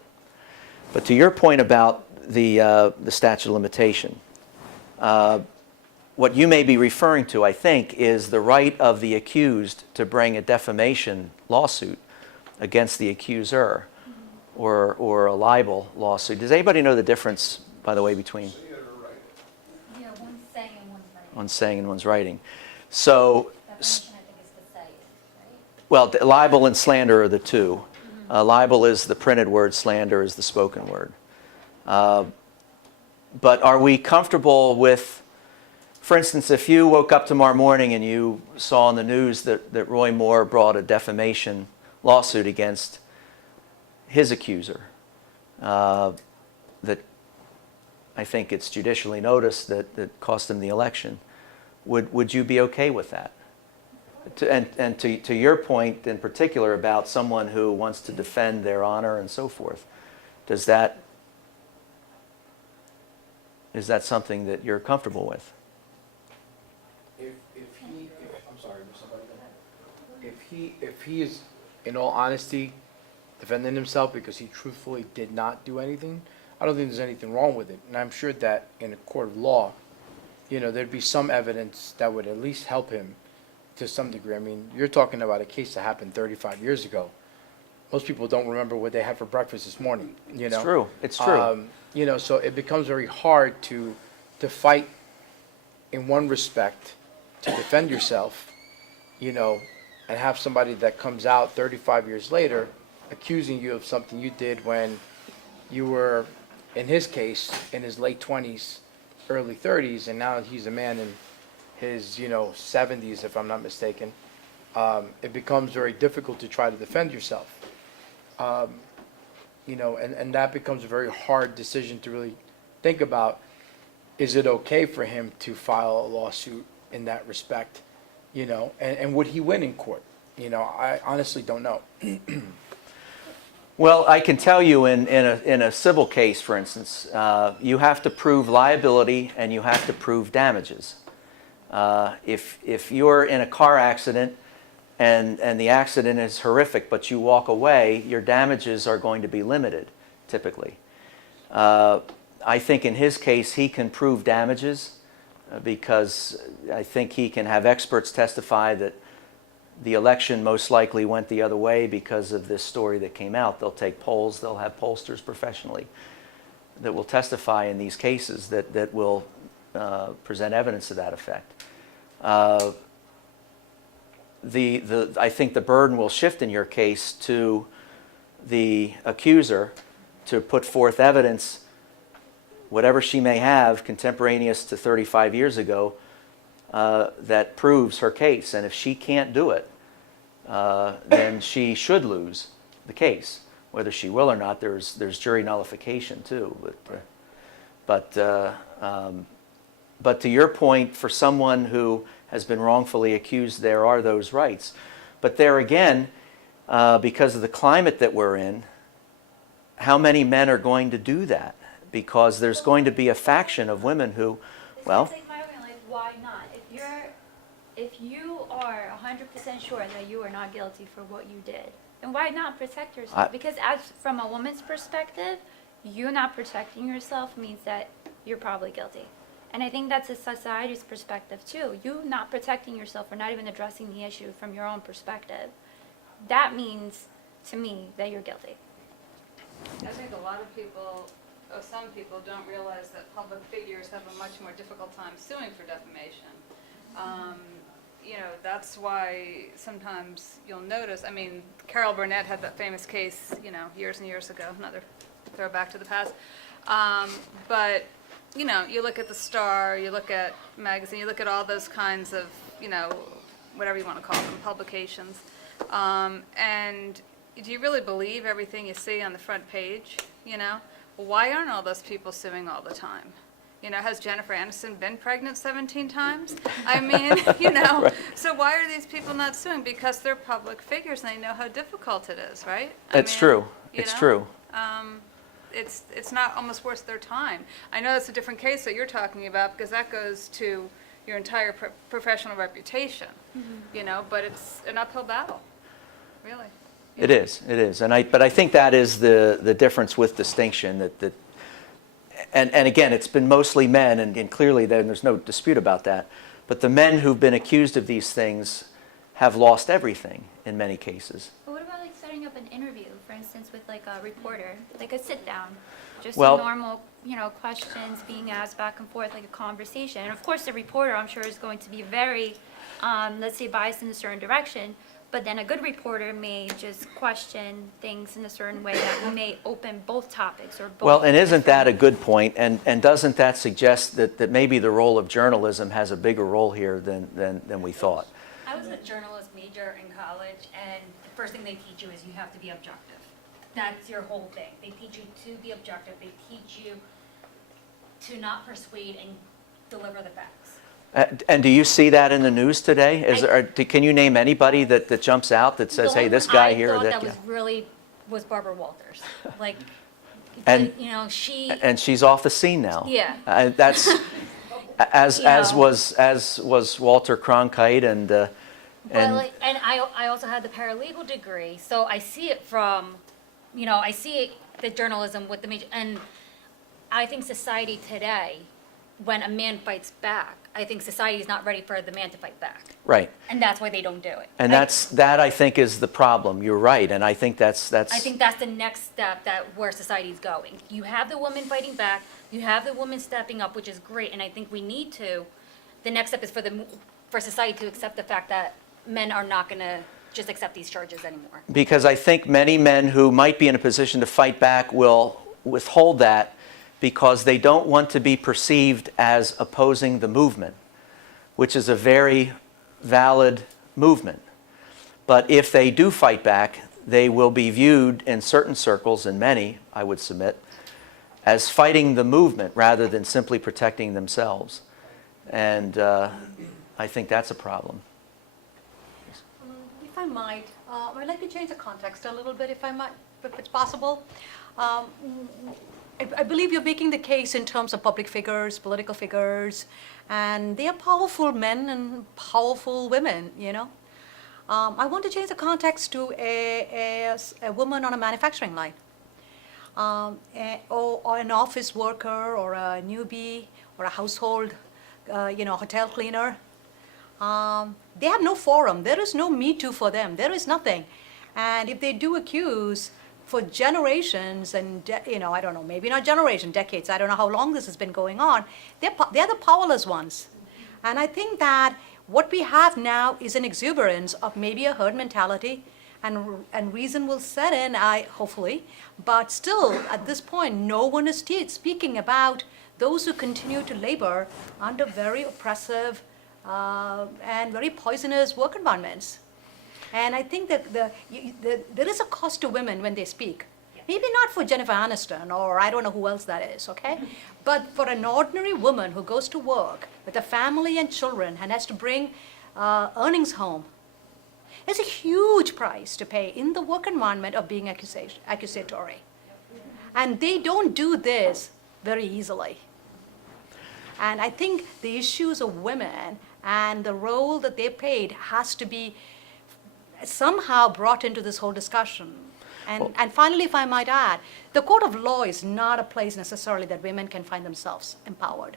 But to your point about the statute of limitation, what you may be referring to, I think, is the right of the accused to bring a defamation lawsuit against the accuser, or a libel lawsuit. Does anybody know the difference, by the way, between Yeah, one's saying and one's writing. one's saying and one's writing? So, Definition, I think, is to say it, right? well, libel and slander are the two. Libel is the printed word, slander is the spoken word. But are we comfortable with, for instance, if you woke up tomorrow morning and you saw on the news that Roy Moore brought a defamation lawsuit against his accuser, that I think it's judicially noticed that cost him the election, would you be okay with that? And to your point in particular about someone who wants to defend their honor and so forth, is that something that you're comfortable with? I'm sorry, somebody go ahead. If he is, in all honesty, defending himself because he truthfully did not do anything, I don't think there's anything wrong with it. And I'm sure that in a court of law, there'd be some evidence that would at least help him to some degree. I mean, you're talking about a case that happened 35 years ago. Most people don't remember what they had for breakfast this morning, It's true. It's true. So it becomes very hard to fight in one respect to defend yourself, and have somebody that comes out 35 years later accusing you of something you did when you were, in his case, in his late 20s, early 30s, and now he's a man in his, 70s, if I'm not mistaken. It becomes very difficult to try to defend yourself. And that becomes a very hard decision to really think about. Is it okay for him to file a lawsuit in that respect? And would he win in court? I honestly don't know. Well, I can tell you in a civil case, for instance, you have to prove liability and you have to prove damages. If you're in a car accident and the accident is horrific, but you walk away, your damages are going to be limited, typically. I think in his case, he can prove damages because I think he can have experts testify that the election most likely went the other way because of this story that came out. They'll take polls, they'll have pollsters professionally that will testify in these cases that will present evidence to that effect. I think the burden will shift in your case to the accuser to put forth evidence, whatever she may have, contemporaneous to 35 years ago, that proves her case. And if she can't do it, then she should lose the case. Whether she will or not, there's jury nullification too. But to your point, for someone who has been wrongfully accused, there are those rights. But there again, because of the climate that we're in, how many men are going to do that? Because there's going to be a faction of women who, well, It's like my opinion, like, why not? If you are 100% sure that you are not guilty for what you did, then why not protect yourself? Because as from a woman's perspective, you not protecting yourself means that you're probably guilty. And I think that's a society's perspective too. You not protecting yourself or not even addressing the issue from your own perspective, that means to me that you're guilty. I think a lot of people, or some people, don't realize that public figures have a much more difficult time suing for defamation. You know, that's why sometimes you'll notice, I mean, Carol Burnett had that famous case, you know, years and years ago, another throwback to the past. But, you know, you look at the Star, you look at magazine, you look at all those kinds of, you know, whatever you want to call them, publications. And do you really believe everything you see on the front page, you know? Why aren't all those people suing all the time? You know, has Jennifer Aniston been pregnant 17 times? I mean, you know, Right. So why are these people not suing? Because they're public figures and they know how difficult it is, right? it's true. you It's know? true. It's not almost worth their time. I know it's a different case that you're talking about because that goes to your entire professional reputation, you know, but it's an uphill battle, really. It is, but I think that is the difference with distinction, and again, it's been mostly men, and clearly then there's no dispute about that, but the men who've been accused of these things have lost everything in many cases. But what about like setting up an interview, for instance, with like a reporter, like a sit down, just Well- normal, you know, questions being asked back and forth, like a conversation. And of course, the reporter, I'm sure, is going to be very, let's say, biased in a certain direction. But then a good reporter may just question things in a certain way that may open both topics or both. Well, and isn't that a different- good point? And doesn't that suggest that maybe the role of journalism has a bigger role here than we thought? I was a journalist major in college, and the first thing they teach you is you have to be objective. That's your whole thing. They teach you to be objective. They teach you to not persuade and deliver the facts. And do you see that in the news today? Can you name anybody that jumps out that says, "Hey, this guy here"? The only one I thought that was really was Barbara Walters. Like, And- you know, she. And she's off the scene now. Yeah. That's as You know. was Walter Cronkite and Like, and I also had the paralegal degree, so I see it from, you know, I see the journalism with the major, and I think society today, when a man fights back, I think society is not ready for the man to fight back, right. and that's why they don't do it. And that I think is the problem. You're right, and I think that's. I think that's the next step where society's going. You have the woman fighting back, you have the woman stepping up, which is great, and I think we need to. The next step is for society to accept the fact that men are not going to just accept these charges anymore. Because I think many men who might be in a position to fight back will withhold that because they don't want to be perceived as opposing the movement, which is a very valid movement. But if they do fight back, they will be viewed in certain circles, and many, I would submit, as fighting the movement rather than simply protecting themselves. And I think that's a problem. If I might, I'd like to change the context a little bit, if I might. if it's possible. I believe you're making the case in terms of public figures, political figures, and they are powerful men and powerful women, you know. I want to change the context to a woman on a manufacturing line, or an office worker, or a newbie, or a household, hotel cleaner. They have no forum. There is no Me Too for them. There is nothing. And if they do accuse for generations and, I don't know, maybe not generation, decades, I don't know how long this has been going on, they're the powerless ones. And I think that what we have now is an exuberance of maybe a herd mentality, and reason will set in, hopefully. But still, at this point, no one is speaking about those who continue to labor under very oppressive and very poisonous work environments. And I think that there is a cost to women when they speak. Maybe not for Jennifer Aniston, or I don't know who else that is, okay? But for an ordinary woman who goes to work with a family and children and has to bring earnings home, it's a huge price to pay in the work environment of being accusatory. And they don't do this very easily. And I think the issues of women and the role that they played has to be somehow brought into this whole discussion. And finally, if I might add, the court of law is not a place necessarily that women can find themselves empowered.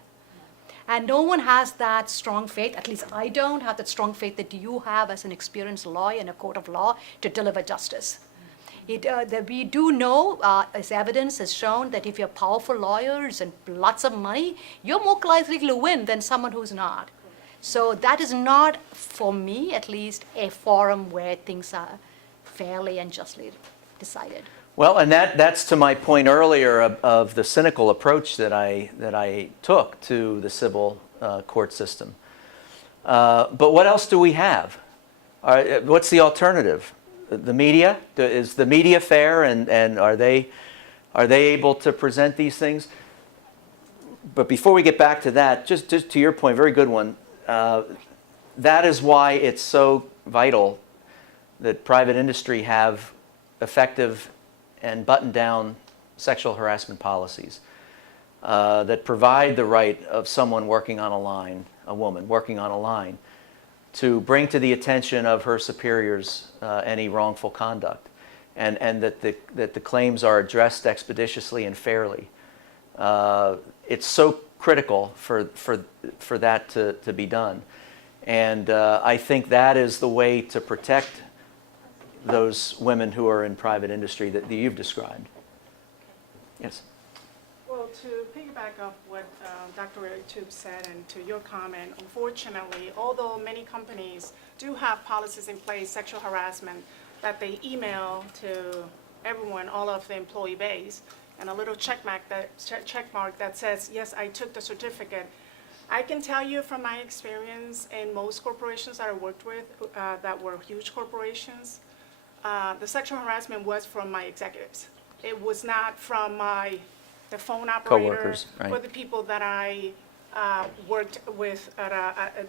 And no one has that strong faith, at least I don't have that strong faith that you have as an experienced lawyer in a court of law to deliver justice. That we do know, as evidence has shown, that if you have powerful lawyers and lots of money, you're more likely to win than someone who's not. So that is not, for me at least, a forum where things are fairly and justly decided. Well, and that's to my point earlier of the cynical approach that I took to the civil court system. But what else do we have? What's the alternative? The media? Is the media fair, and are they able to present these things? But before we get back to that, just to your point, very good one. That is why it's so vital that private industry have effective and buttoned down sexual harassment policies that provide the right of someone working on a line, a woman working on a line, to bring to the attention of her superiors any wrongful conduct, and that the claims are addressed expeditiously and fairly. It's so critical for that to be done. And I think that is the way to protect those women who are in private industry that you've described. Yes? Well, to piggyback off what Dr. Tube said and to your comment, unfortunately, although many companies do have policies in place, sexual harassment, that they email to everyone, all of the employee base, and a little check mark that says, yes, I took the certificate. I can tell you from my experience in most corporations that I worked with that were huge corporations, the sexual harassment was from my executives. It was not from the phone operator, coworkers, right, or the people that I worked with at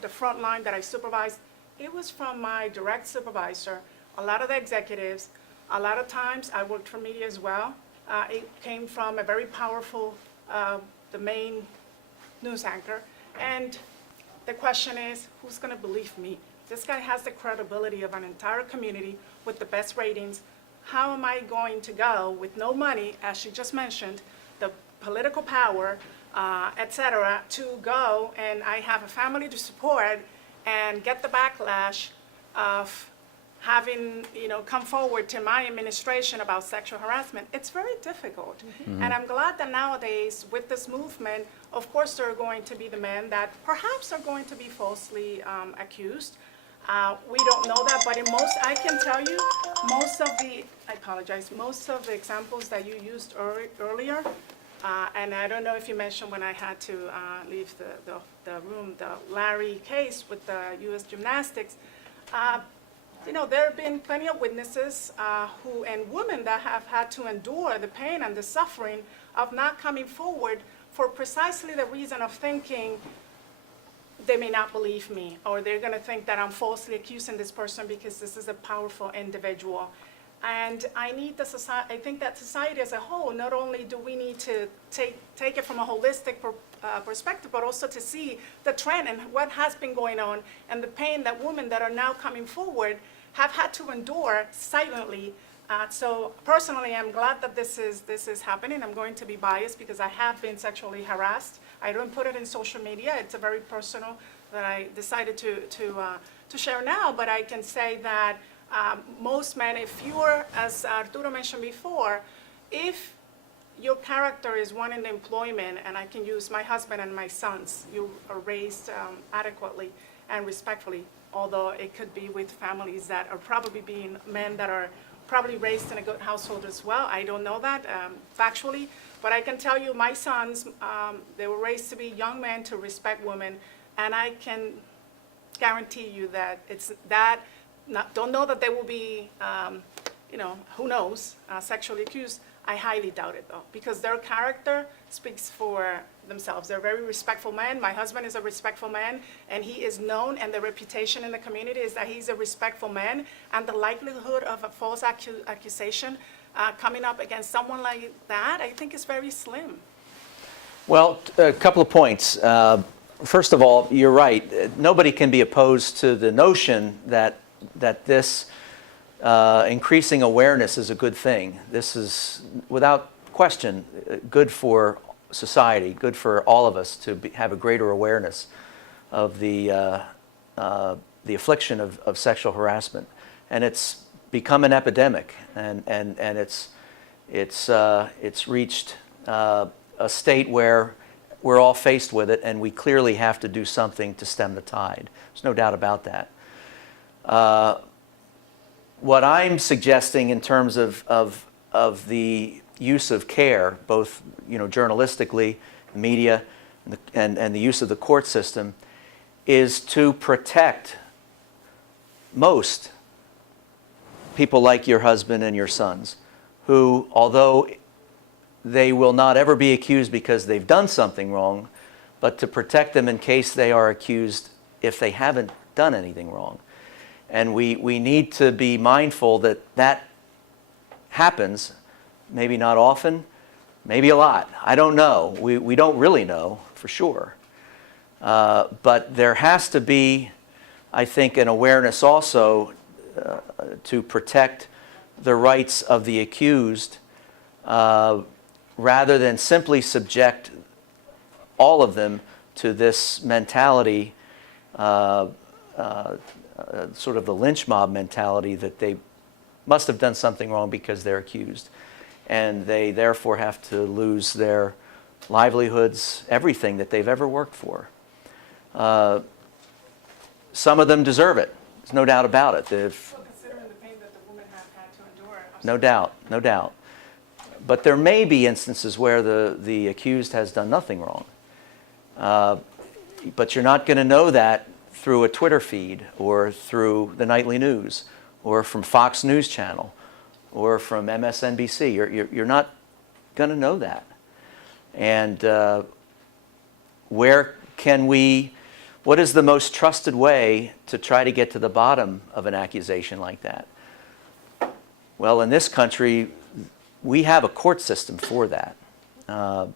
the front line that I supervised. It was from my direct supervisor, a lot of the executives. A lot of times, I worked for media as well. It came from a very powerful, the main news anchor. And the question is, who's going to believe me? This guy has the credibility of an entire community with the best ratings. How am I going to go with no money, as she just mentioned, the political power, et cetera, to go and I have a family to support and get the backlash of having, come forward to my administration about sexual harassment? It's very difficult. Mm-hmm. And I'm glad that nowadays, with this movement, of course, there are going to be the men that perhaps are going to be falsely accused. We don't know that, but I can tell you, most of the examples that you used earlier, and I don't know if you mentioned when I had to leave the room, the Larry case with the U.S. Gymnastics, there have been plenty of witnesses and women that have had to endure the pain and the suffering of not coming forward for precisely the reason of thinking they may not believe me, or they're going to think that I'm falsely accusing this person because this is a powerful individual. And I think that society as a whole, not only do we need to take it from a holistic perspective, but also to see the trend and what has been going on and the pain that women that are now coming forward have had to endure silently. So personally, I'm glad that this is happening. I'm going to be biased because I have been sexually harassed. I don't put it in social media. It's a very personal that I decided to share now, but I can say that most men, if you're, as Arturo mentioned before, if your character is one in employment, and I can use my husband and my sons, you are raised adequately and respectfully, although it could be with families that are probably being men that are probably raised in a good household as well. I don't know that factually, but I can tell you my sons, they were raised to be young men to respect women, and I can guarantee you that it's that. Don't know that they will be, who knows, sexually accused. I highly doubt it, though, because their character speaks for themselves. They're very respectful men. My husband is a respectful man, and he is known, and the reputation in the community is that he's a respectful man, and the likelihood of a false accusation coming up against someone like that, I think is very slim. Well, a couple of points. First of all, you're right. Nobody can be opposed to the notion that this increasing awareness is a good thing. This is, without question, good for society, good for all of us to have a greater awareness of the affliction of sexual harassment. And it's become an epidemic, and it's reached a state where we're all faced with it, and we clearly have to do something to stem the tide. There's no doubt about that. What I'm suggesting in terms of the use of care, both journalistically, media, and the use of the court system, is to protect most people like your husband and your sons, who, although they will not ever be accused because they've done something wrong, but to protect them in case they are accused if they haven't done anything wrong. And we need to be mindful that that happens, maybe not often, maybe a lot. I don't know. We don't really know for sure. But there has to be, I think, an awareness also to protect the rights of the accused rather than simply subject all of them to this mentality, sort of the lynch mob mentality that they must have done something wrong because they're accused. And they therefore have to lose their livelihoods, everything that they've ever worked for. Some of them deserve it. There's no doubt about it. Well, considering the pain that the women have had to endure. No doubt, no doubt. But there may be instances where the accused has done nothing wrong. But you're not going to know that through a Twitter feed or through the nightly news or from Fox News Channel or from MSNBC. You're not going to know that. And what is the most trusted way to try to get to the bottom of an accusation like that? Well, in this country, we have a court system for that. And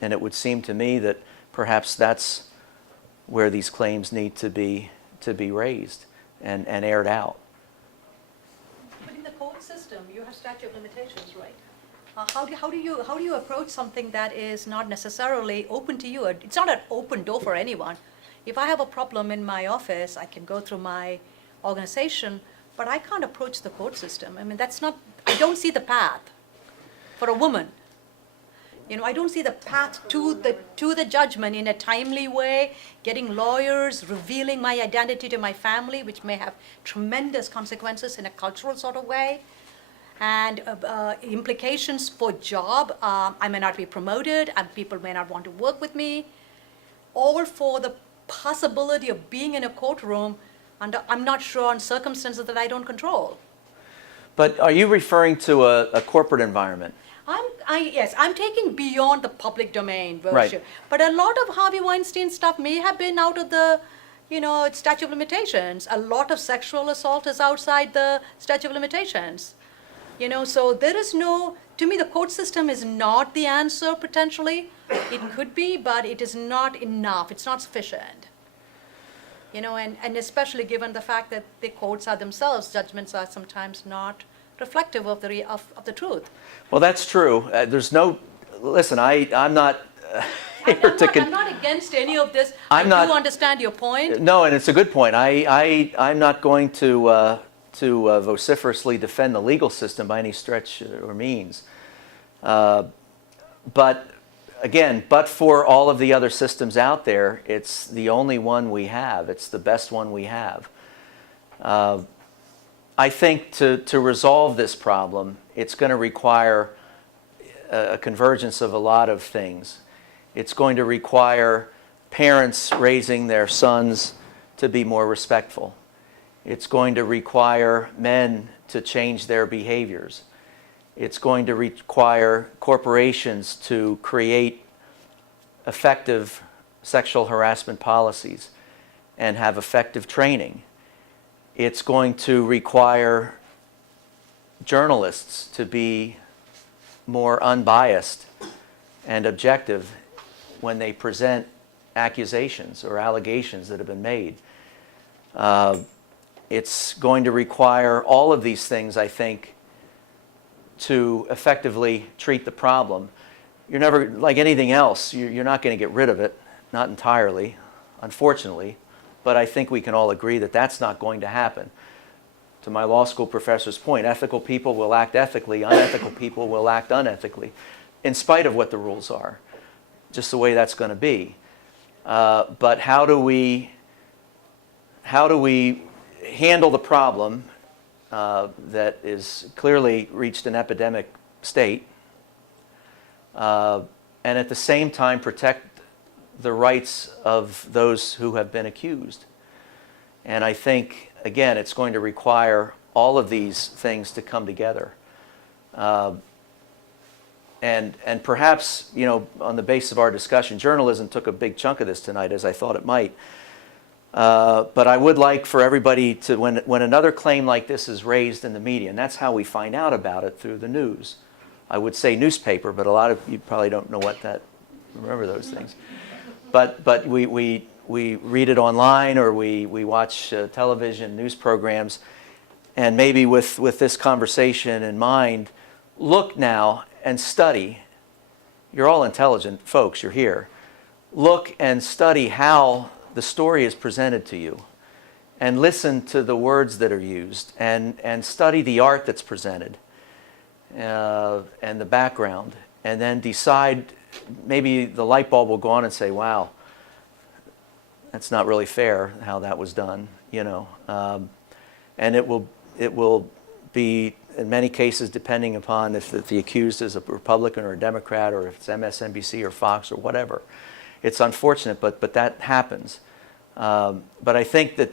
it would seem to me that perhaps that's where these claims need to be raised and aired out. But in the court system, you have statute of limitations, right? How do you approach something that is not necessarily open to you? It's not an open door for anyone. If I have a problem in my office, I can go through my organization, but I can't approach the court system. I mean, I don't see the path for a woman. I don't see the path to the judgment in a timely way, getting lawyers, revealing my identity to my family, which may have tremendous consequences in a cultural sort of way, and implications for job. I may not be promoted, and people may not want to work with me, all for the possibility of being in a courtroom under, I'm not sure, on circumstances that I don't control. But are you referring to a corporate environment? Yes, I'm taking beyond the public domain version. Right. But a lot of Harvey Weinstein stuff may have been out of the, statute of limitations. A lot of sexual assault is outside the statute of limitations. So there is no, to me, the court system is not the answer potentially. It could be, but it is not enough. It's not sufficient. And especially given the fact that the courts are themselves, judgments are sometimes not reflective of the truth. Well, that's true. Listen, I'm not here I'm not against any of this. I do understand your point. No, and it's a good point. I'm not going to vociferously defend the legal system by any stretch or means. But again, but for all of the other systems out there, it's the only one we have. It's the best one we have. I think to resolve this problem, it's going to require a convergence of a lot of things. It's going to require parents raising their sons to be more respectful. It's going to require men to change their behaviors. It's going to require corporations to create effective sexual harassment policies and have effective training. It's going to require journalists to be more unbiased and objective when they present accusations or allegations that have been made. It's going to require all of these things, I think, to effectively treat the problem. You're never, like anything else, you're not going to get rid of it, not entirely, unfortunately, but I think we can all agree that that's not going to happen. To my law school professor's point, ethical people will act ethically, unethical people will act unethically, in spite of what the rules are, just the way that's going to be. But how do we handle the problem that is clearly reached an epidemic state, and at the same time protect the rights of those who have been accused? And I think, again, it's going to require all of these things to come together. And perhaps, on the basis of our discussion, journalism took a big chunk of this tonight, as I thought it might. But I would like for everybody to, when another claim like this is raised in the media, and that's how we find out about it, through the news. I would say newspaper, but a lot of you probably don't know remember those things. But we read it online, or we watch television, news programs, and maybe with this conversation in mind, look now and study. You're all intelligent folks, you're here. Look and study how the story is presented to you, and listen to the words that are used, and study the art that's presented, and the background, and then decide. Maybe the light bulb will go on and say, wow, that's not really fair how that was done, and it will be, in many cases, depending upon if the accused is a Republican or a Democrat, or if it's MSNBC or Fox or whatever. It's unfortunate, but that happens. But I think that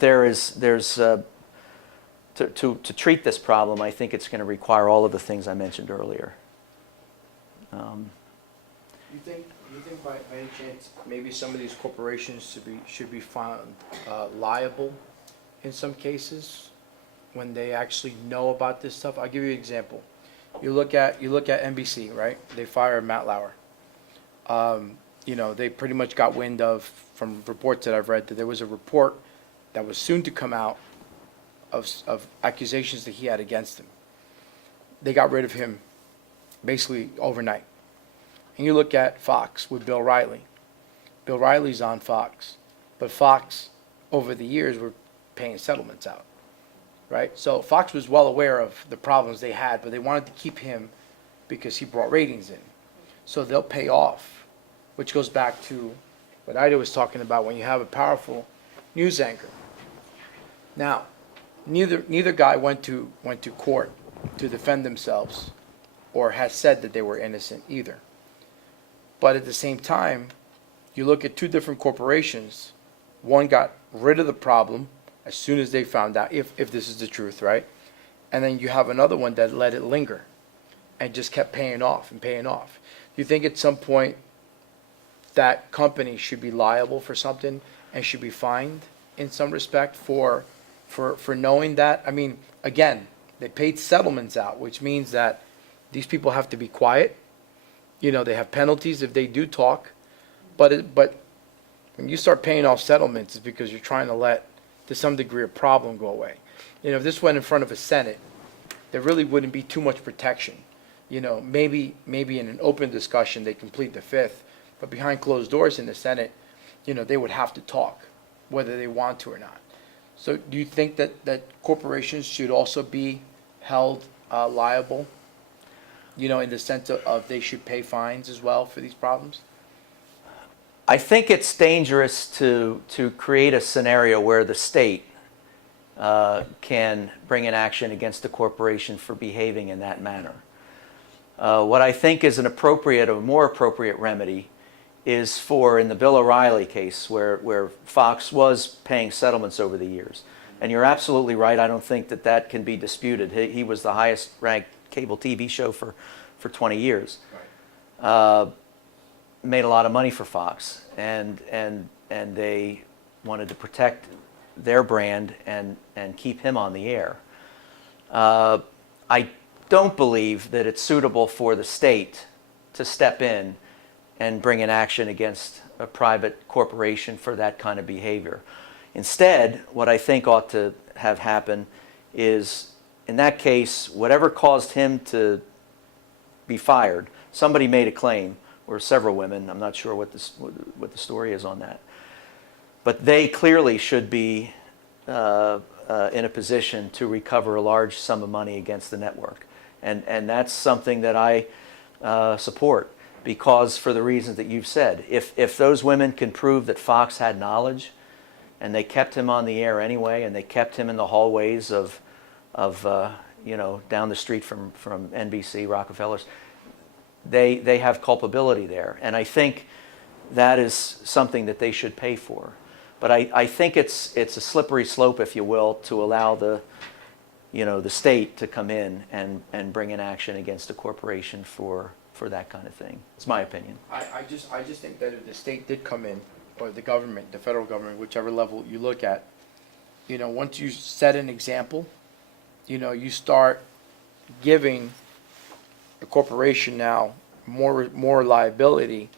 to treat this problem, I think it's going to require all of the things I mentioned earlier. You think by any chance maybe some of these corporations should be found liable in some cases when they actually know about this stuff? I'll give you an example. You look at NBC, right? They fired Matt Lauer. They pretty much got wind of, from reports that I've read, that there was a report that was soon to come out of accusations that he had against him. They got rid of him basically overnight. And you look at Fox with Bill Riley. Bill Riley's on Fox, but Fox, over the years, were paying settlements out, right? So Fox was well aware of the problems they had, but they wanted to keep him because he brought ratings in. So they'll pay off, which goes back to what Ida was talking about, when you have a powerful news anchor. Now, neither guy went to court to defend themselves or has said that they were innocent either. But at the same time, you look at two different corporations. One got rid of the problem as soon as they found out, if this is the truth, right? And then you have another one that let it linger and just kept paying off and paying off. Do you think at some point that company should be liable for something and should be fined in some respect for knowing that? I mean, again, They paid settlements out, which means that these people have to be quiet. You know, they have penalties if they do talk. But when you start paying off settlements, it's because you're trying to let, to some degree, a problem go away. You know, if this went in front of a Senate, there really wouldn't be too much protection. You know, maybe in an open discussion, they complete the fifth, but behind closed doors in the Senate, you know, they would have to talk, whether they want to or not. So do you think that corporations should also be held liable, you know, in the sense of they should pay fines as well for these problems? I think it's dangerous to create a scenario where the state can bring an action against a corporation for behaving in that manner. What I think is an appropriate or more appropriate remedy is for, in the Bill O'Reilly case, where Fox was paying settlements over the years. And you're absolutely right, I don't think that can be disputed. He was the highest ranked cable TV show for 20 years. Made a lot of money for Fox, and they wanted to protect their brand and keep him on the air. I don't believe that it's suitable for the state to step in and bring an action against a private corporation for that kind of behavior. Instead, what I think ought to have happened is, in that case, whatever caused him to be fired, somebody made a claim, or several women, I'm not sure what the story is on that, but they clearly should be in a position to recover a large sum of money against the network. And that's something that I support, because for the reasons that you've said. If those women can prove that Fox had knowledge and they kept him on the air anyway, and they kept him in the hallways of you know, down the street from NBC, Rockefellers, they have culpability there. And I think that is something that they should pay for. But I think it's a slippery slope, if you will, to allow the state to come in and bring an action against a corporation for that kind of thing. It's my opinion. I just think that if the state did come in, or the government, the federal government, whichever level you look at, you know, once you set an example, you know, you start giving a corporation now more liability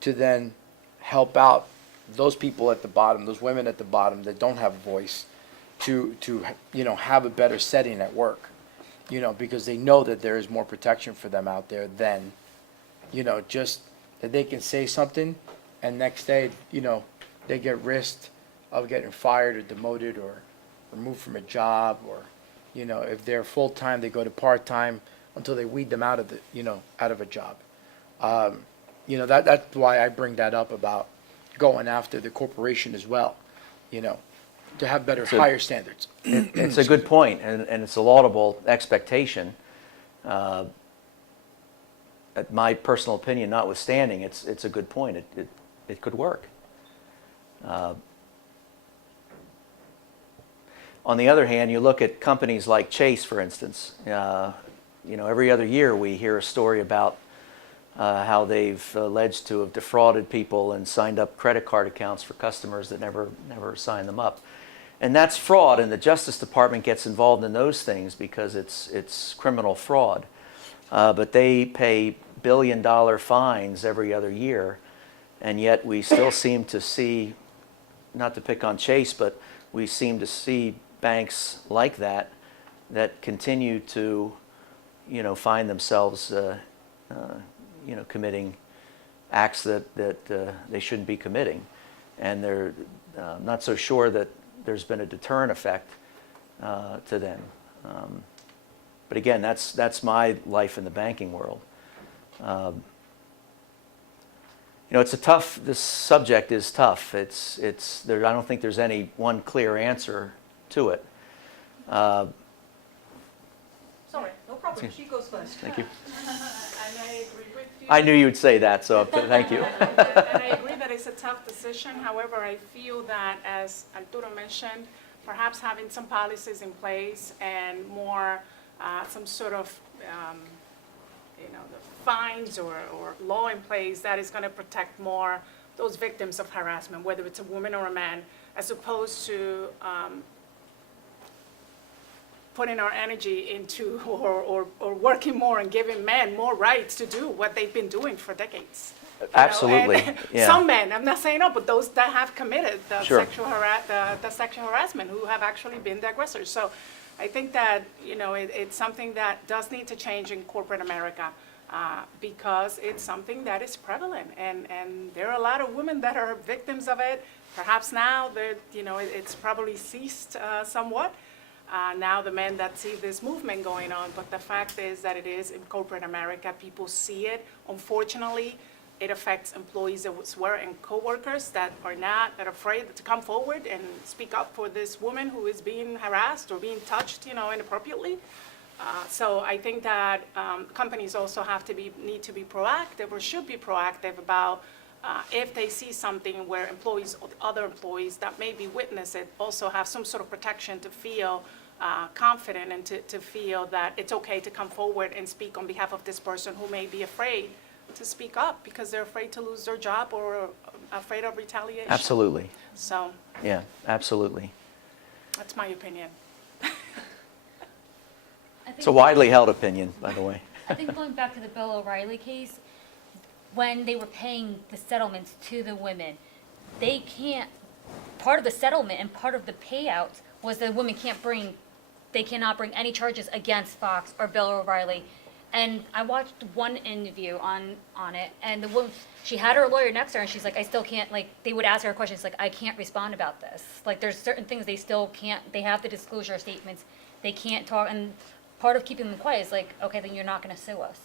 to then help out those people at the bottom, those women at the bottom that don't have a voice, to you know, have a better setting at work, you know, because they know that there is more protection for them out there than, you know, just that they can say something and next day, you know, they get risked of getting fired or demoted or removed from a job, or, you know, if they're full-time, they go to part-time until they weed them out of out of a job. You know, that's why I bring that up about going after the corporation as well, you know, to have better, higher standards. It's a good point, and it's a laudable expectation. My personal opinion notwithstanding, it's a good point. It could work. On the other hand, you look at companies like Chase, for instance. You know, every other year we hear a story about how they've alleged to have defrauded people and signed up credit card accounts for customers that never signed them up. And that's fraud, and the Justice Department gets involved in those things because it's criminal fraud. But they pay billion-dollar fines every other year, and yet we still seem to see, not to pick on Chase, but we seem to see banks like that continue to, you know, find themselves, you know, committing acts that they shouldn't be committing, and they're not so sure that there's been a deterrent effect to them. But again, that's my life in the banking world. You know, this subject is tough. I don't think there's any one clear answer to it. Sorry, no problem. She goes first. Thank you. And I agree with you. I knew you'd say that, so thank you. And I agree that it's a tough decision. However, I feel that, as Arturo mentioned, perhaps having some policies in place and more, some sort of, you know, the fines or law in place that is going to protect more those victims of harassment, whether it's a woman or a man, as opposed to putting our energy into or working more and giving men more rights to do what they've been doing for decades. You know, Absolutely, and yeah. Some men, I'm not saying no, but those that have committed the Sure. the sexual harassment, who have actually been the aggressors. So I think that, you know, it's something that does need to change in corporate America, because it's something that is prevalent, and there are a lot of women that are victims of it. Perhaps now that, you know, it's probably ceased somewhat. Now the men that see this movement going on, but the fact is that it is in corporate America. People see it. Unfortunately, it affects employees as well and coworkers that are afraid to come forward and speak up for this woman who is being harassed or being touched, you know, inappropriately. So I think that companies also need to be proactive, or should be proactive about if they see something where employees, other employees that maybe witness it, also have some sort of protection to feel confident and to feel that it's okay to come forward and speak on behalf of this person who may be afraid to speak up because they're afraid to lose their job or afraid of retaliation. Absolutely, So yeah, absolutely. that's my opinion. It's a widely held opinion, by the way. I think going back to the Bill O'Reilly case, when they were paying the settlements to the women, they can't, part of the settlement and part of the payouts was the women they cannot bring any charges against Fox or Bill O'Reilly. And I watched one interview on it, and the woman, she had her lawyer next to her, and she's like, I still can't, like, they would ask her questions, like, I can't respond about this. Like, there's certain things they still can't, they have the disclosure statements, they can't talk, and part of keeping them quiet is like, okay, then you're not gonna sue us,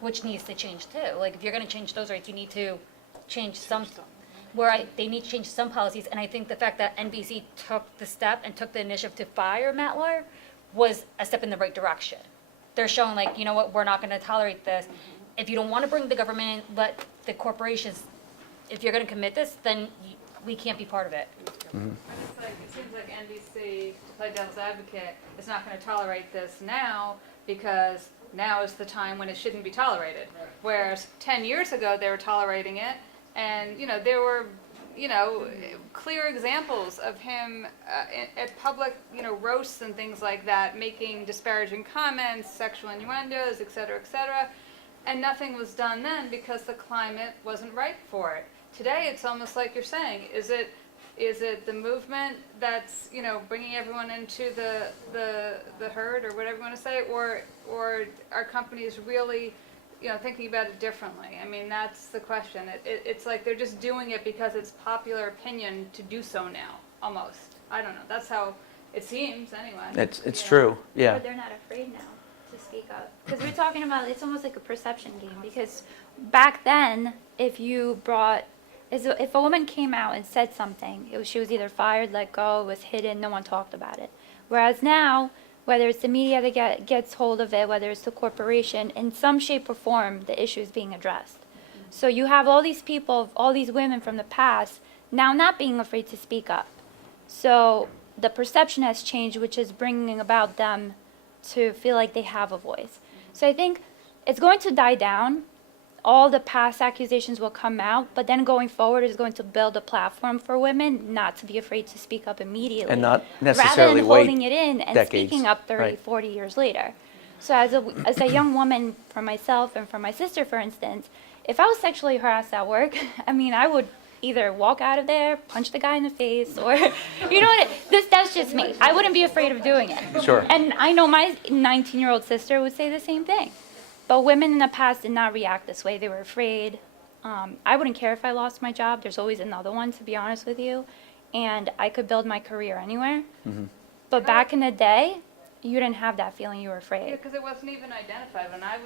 which needs to change too. Like, if you're gonna change those rights, you need to change some, they need to change some policies, and I think the fact that NBC took the step and took the initiative to fire Matt Lauer was a step in the right direction. They're showing, like, you know what, we're not gonna tolerate this. If you don't wanna bring the government in, let the corporations, if you're gonna commit this, then we can't be part of it. And it's like, it seems like NBC, to play devil's advocate, is not gonna tolerate this now, because now is the time when it shouldn't be tolerated. Whereas 10 years ago, they were tolerating it, and, you know, there were, you know, clear examples of him at public, you know, roasts and things like that, making disparaging comments, sexual innuendos, et cetera, and nothing was done then because the climate wasn't right for it. Today, it's almost like you're saying, is it the movement that's, you know, bringing everyone into the herd, or whatever you want to say, or are companies really, you know, thinking about it differently? I mean, that's the question. It's like they're just doing it because it's popular opinion to do so now, almost. I don't know. That's how it seems, anyway. It's You know? true, yeah. But they're not afraid now to speak up. Because we're talking about, it's almost like a perception game. Because back then, if a woman came out and said something, she was either fired, let go, was hidden, no one talked about it. Whereas now, whether it's the media that gets hold of it, whether it's the corporation, in some shape or form, the issue is being addressed. So you have all these people, all these women from the past, now not being afraid to speak up. So the perception has changed, which is bringing about them to feel like they have a voice. So I think it's going to die down. All the past accusations will come out, but then going forward is going to build a platform for women not to be afraid to speak up immediately. And not rather necessarily than wait holding it in and decades. speaking up 30, Right. 40 years later. So as a young woman, for myself and for my sister, for instance, if I was sexually harassed at work, I mean, I would either walk out of there, punch the guy in the face, or, you know what, that's just me. I wouldn't be afraid of doing it. Sure. And I know my 19-year-old sister would say the same thing. But women in the past did not react this way. They were afraid. I wouldn't care if I lost my job. There's always another one, to be honest with you. And I could build my career anywhere. But back in the day, you didn't have that feeling. You were Yeah, afraid. because it wasn't even identified. When I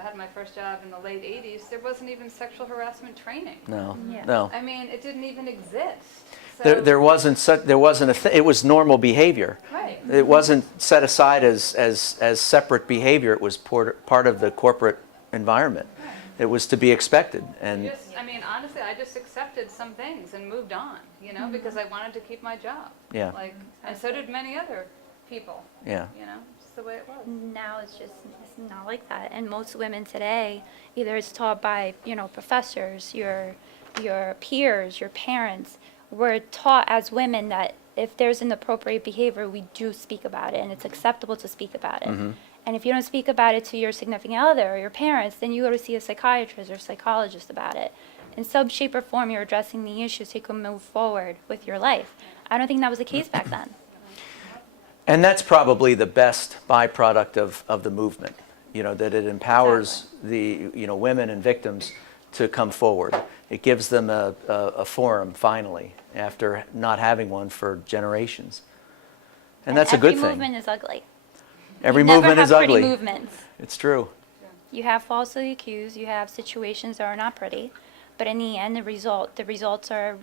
had my first job in the late 80s, there wasn't even sexual harassment training. No, Yeah. no. I mean, it didn't even exist. So, There wasn't it was normal behavior. right. It wasn't set aside as separate behavior. It was part of the corporate environment. It was to be expected, and I mean, honestly, I just accepted some things and moved on, you know, because I wanted to keep my job. yeah, Like, and so did many other people, yeah. you know, just the way it was. Now it's not like that. And most women today, either it's taught by, you know, professors, your peers, your parents, we're taught as women that if there's inappropriate behavior, we do speak about it, and it's acceptable to speak about it. And if you don't speak about it to your significant other or your parents, then you go to see a psychiatrist or psychologist about it. In some shape or form, you're addressing the issue so you can move forward with your life. I don't think that was the case back then. And that's probably the best byproduct of the movement, that it empowers the, women and victims to come forward. It gives them a forum, finally, after not having one for generations. And that's a good Every thing. movement is ugly. Every You never movement is have pretty ugly. movements. It's true. You have falsely accused, you have situations that are not pretty, but in the end, the results are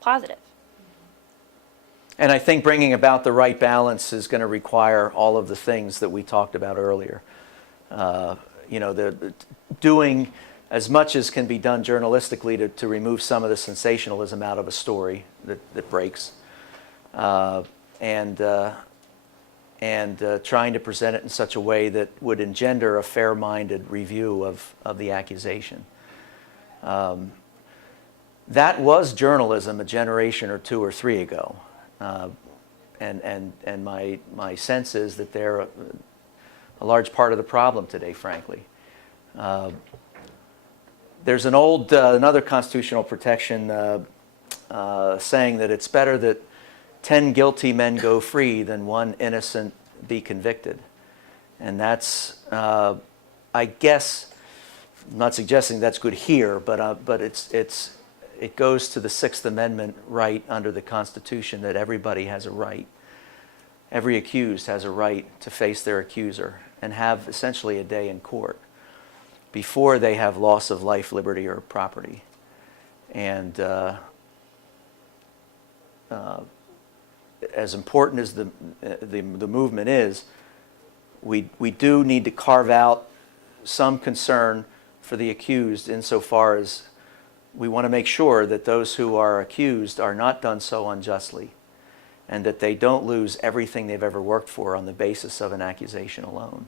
positive. And I think bringing about the right balance is going to require all of the things that we talked about earlier. Doing as much as can be done journalistically to remove some of the sensationalism out of a story that breaks, and trying to present it in such a way that would engender a fair-minded review of the accusation. That was journalism a generation or two or three ago. And my sense is that they're a large part of the problem today, frankly. There's another constitutional protection saying that it's better that 10 guilty men go free than one innocent be convicted. And that's, I guess, I'm not suggesting that's good here, but it goes to the Sixth Amendment right under the Constitution that everybody has a right. Every accused has a right to face their accuser and have essentially a day in court before they have loss of life, liberty, or property. And as important as the movement is, we do need to carve out some concern for the accused insofar as we want to make sure that those who are accused are not done so unjustly and that they don't lose everything they've ever worked for on the basis of an accusation alone.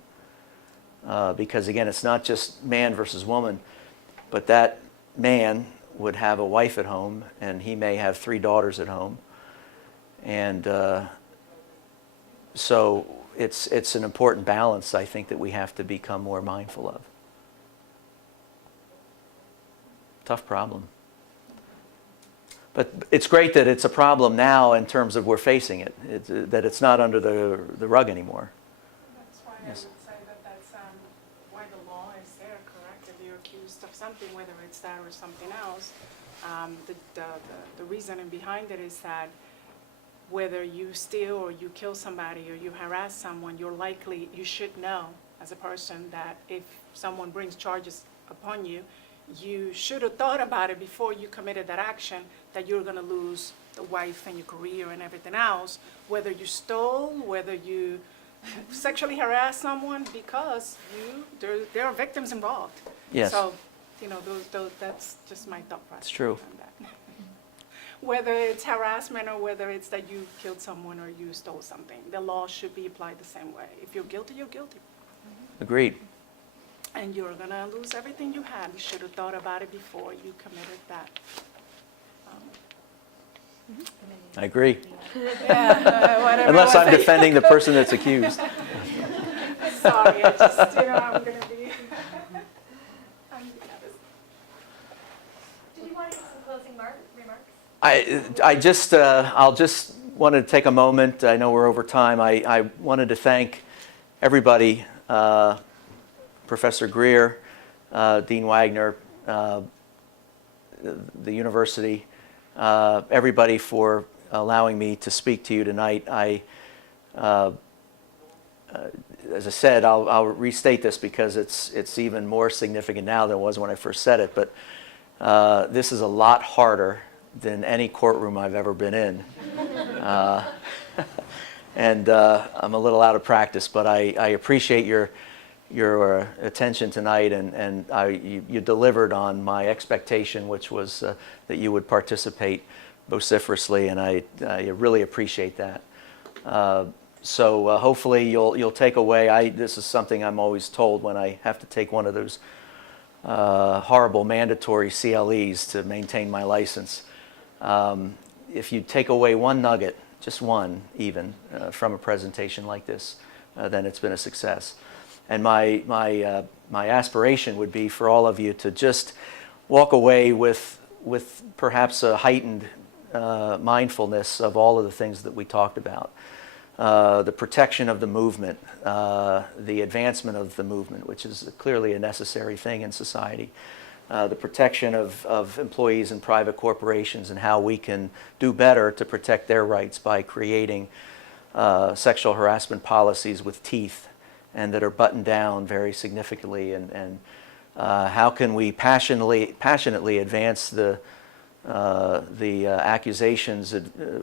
Because again, it's not just man versus woman, but that man would have a wife at home and he may have 3 daughters at home. And so it's an important balance, I think, that we have to become more mindful of. Tough problem. But it's great that it's a problem now in terms of we're facing it, that it's not under the rug anymore. That's why Yes. I would say that that's why the law is there, correct? If you're accused of something, whether it's that or something else, the reasoning behind it is that whether you steal or you kill somebody or you harass someone, you should know as a person that if someone brings charges upon you, you should have thought about it before you committed that action, that you're going to lose the wife and your career and everything else, whether you stole, whether you sexually harassed someone, because there are victims involved. Yes. So, that's just my thought process. It's true. on that. Whether it's harassment or whether it's that you killed someone or you stole something, the law should be applied the same way. If you're guilty, you're guilty. Agreed. And you're going to lose everything you had. You should have thought about it before you committed that. I agree. Whatever Unless I I'm say. defending the person that's accused. Sorry, I just, I'm going to be. Did you want to give some closing remarks? I'll just wanted to take a moment. I know we're over time. I wanted to thank everybody, Professor Greer, Dean Wagner, the university, everybody for allowing me to speak to you tonight. As I said, I'll restate this because it's even more significant now than it was when I first said it, but this is a lot harder than any courtroom I've ever been in. And I'm a little out of practice, but I appreciate your attention tonight, and you delivered on my expectation, which was that you would participate vociferously, and I really appreciate that. So hopefully you'll take away. This is something I'm always told when I have to take one of those horrible mandatory CLEs to maintain my license. If you take away one nugget just one even, from a presentation like this, then it's been a success. And my aspiration would be for all of you to just walk away with perhaps a heightened mindfulness of all of the things that we talked about. The protection of the movement, the advancement of the movement, which is clearly a necessary thing in society. The protection of employees in private corporations and how we can do better to protect their rights by creating sexual harassment policies with teeth and that are buttoned down very significantly, and how can we passionately advance the accusations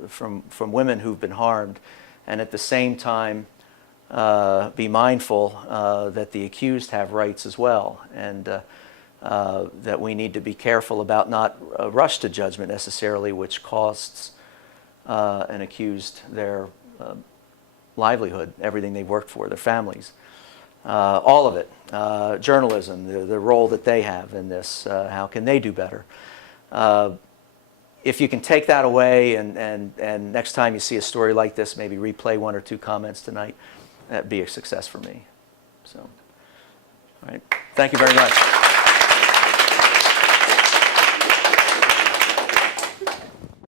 from women who've been harmed, and at the same time be mindful that the accused have rights as well, and that we need to be careful about not rush to judgment necessarily, which costs an accused their livelihood, everything they've worked for, their families. All of it. Journalism, the role that they have in this, how can they do better? If you can take that away and next time you see a story like this, maybe replay one or two comments tonight, that'd be a success for me. So, all right. Thank you very much.